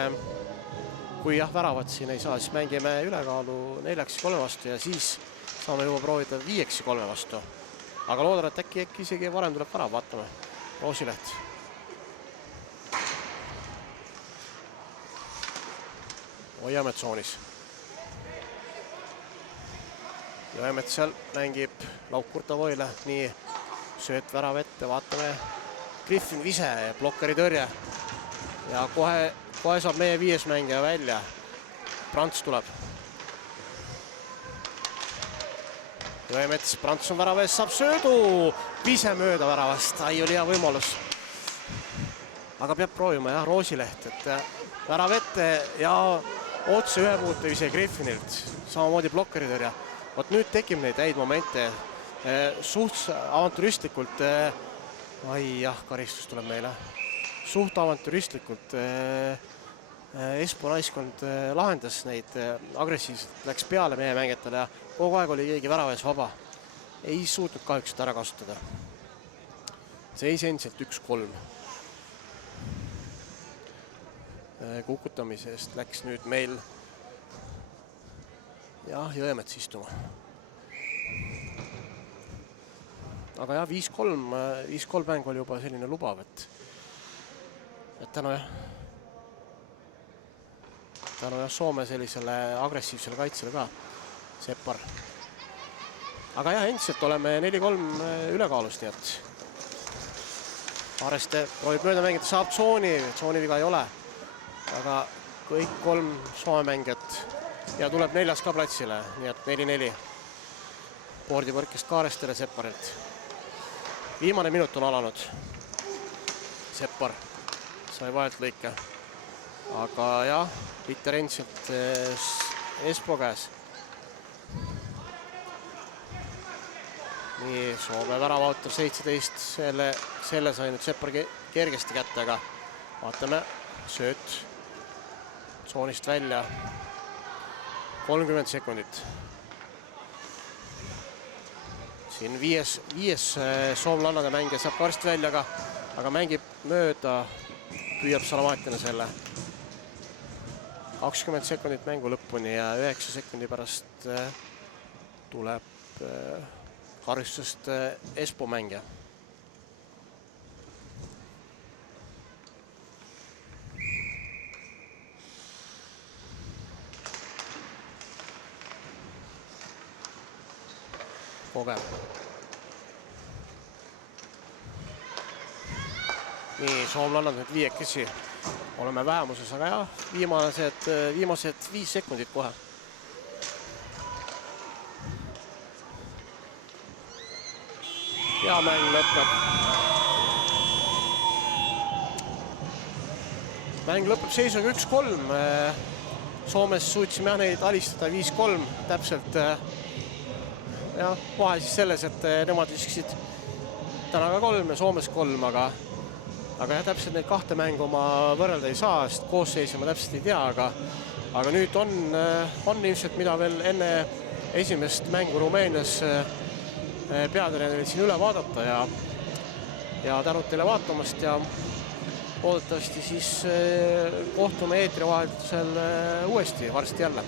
kui jah, väravat siin ei saa, siis mängime ülekaalu 4-3 vastu ja siis saame juba proovida 5-3 vastu. Aga loodan, et äkki isegi varem tuleb värav, vaatame. Roosileht. Hoiame tsoonis. Jõemets seal mängib Lauk-Kurtavoile, nii sööt värav ette, vaatame. Griffin vise ja blokkeri tõrje. Ja kohe saab meie 5 mängija välja. Prants tuleb. Jõemets, Prants on värava ees, saab söödu. Vise mööda väravast, oli hea võimalus. Aga peab proovima jah, Roosileht, et värav ette ja otse ühe puute vise Griffinilt. Samamoodi blokkeri tõrje. Vot nüüd tekib neid häid momente suht avantüristlikult, karistus tuleb meile, suht avantüristlikult Espoo naiskond lahendas neid agressiivselt, läks peale meie mängijatele ja kogu aeg oli keegi värava ees vaba. Ei suutnud kahjuks ära kasutada. Seis endiselt 1-3. Kukutamise eest läks nüüd meil jah, Jõemets istuma. Aga jah, 5-3 mäng oli juba selline lubav, et tänu jah Soome sellisele agressiivsele kaitsele ka, Seppar. Aga jah, endiselt oleme 4-3 ülekaalus, nii et Areste proovib mööda mängida, saab tsooni viga ei ole, aga kõik 3 Soome mängijat ja tuleb 4. ka platsile, nii et 4-4. Boardipõrkest ka Arestele Sepparilt. Viimane minut on alanud. Seppar sai vahelt lõike. Aga jah, Peter endiselt Espoo käes. Nii, Soome väravautor 17. Selle sai nüüd Seppar kergesti kätte, aga vaatame, sööt tsoonist välja. 30 sekundit. Siin viies soomlannade mängija saab karst välja, aga mängib mööda, püüab Salamatine selle. 20 sekundit mängu lõpuni ja 9 sekundi pärast tuleb karistust Espoo mängija. Kogev. Nii, soomlannad nüüd 5. Oleme vähemuses, aga jah, viimased 5 sekundit kohe. Ja mäng lõpeb. Mäng lõpeb seisuga 1-3. Soomes suutsime neid alistada 5-3 täpselt. Ja vahe siis selles, et nemad viskisid täna ka 3 ja Soomes 3, aga jah, täpselt neid 2 mängu ma võrrelda ei saa, sest koosseisi ma täpselt ei tea, aga nüüd on ilmselt, mida veel enne esimest mängu Rumeenias peatreenerid siin üle vaadata ja tänud teile vaatamast ja loodetavasti siis kohtume eetri vahetusel uuesti varsti jälle.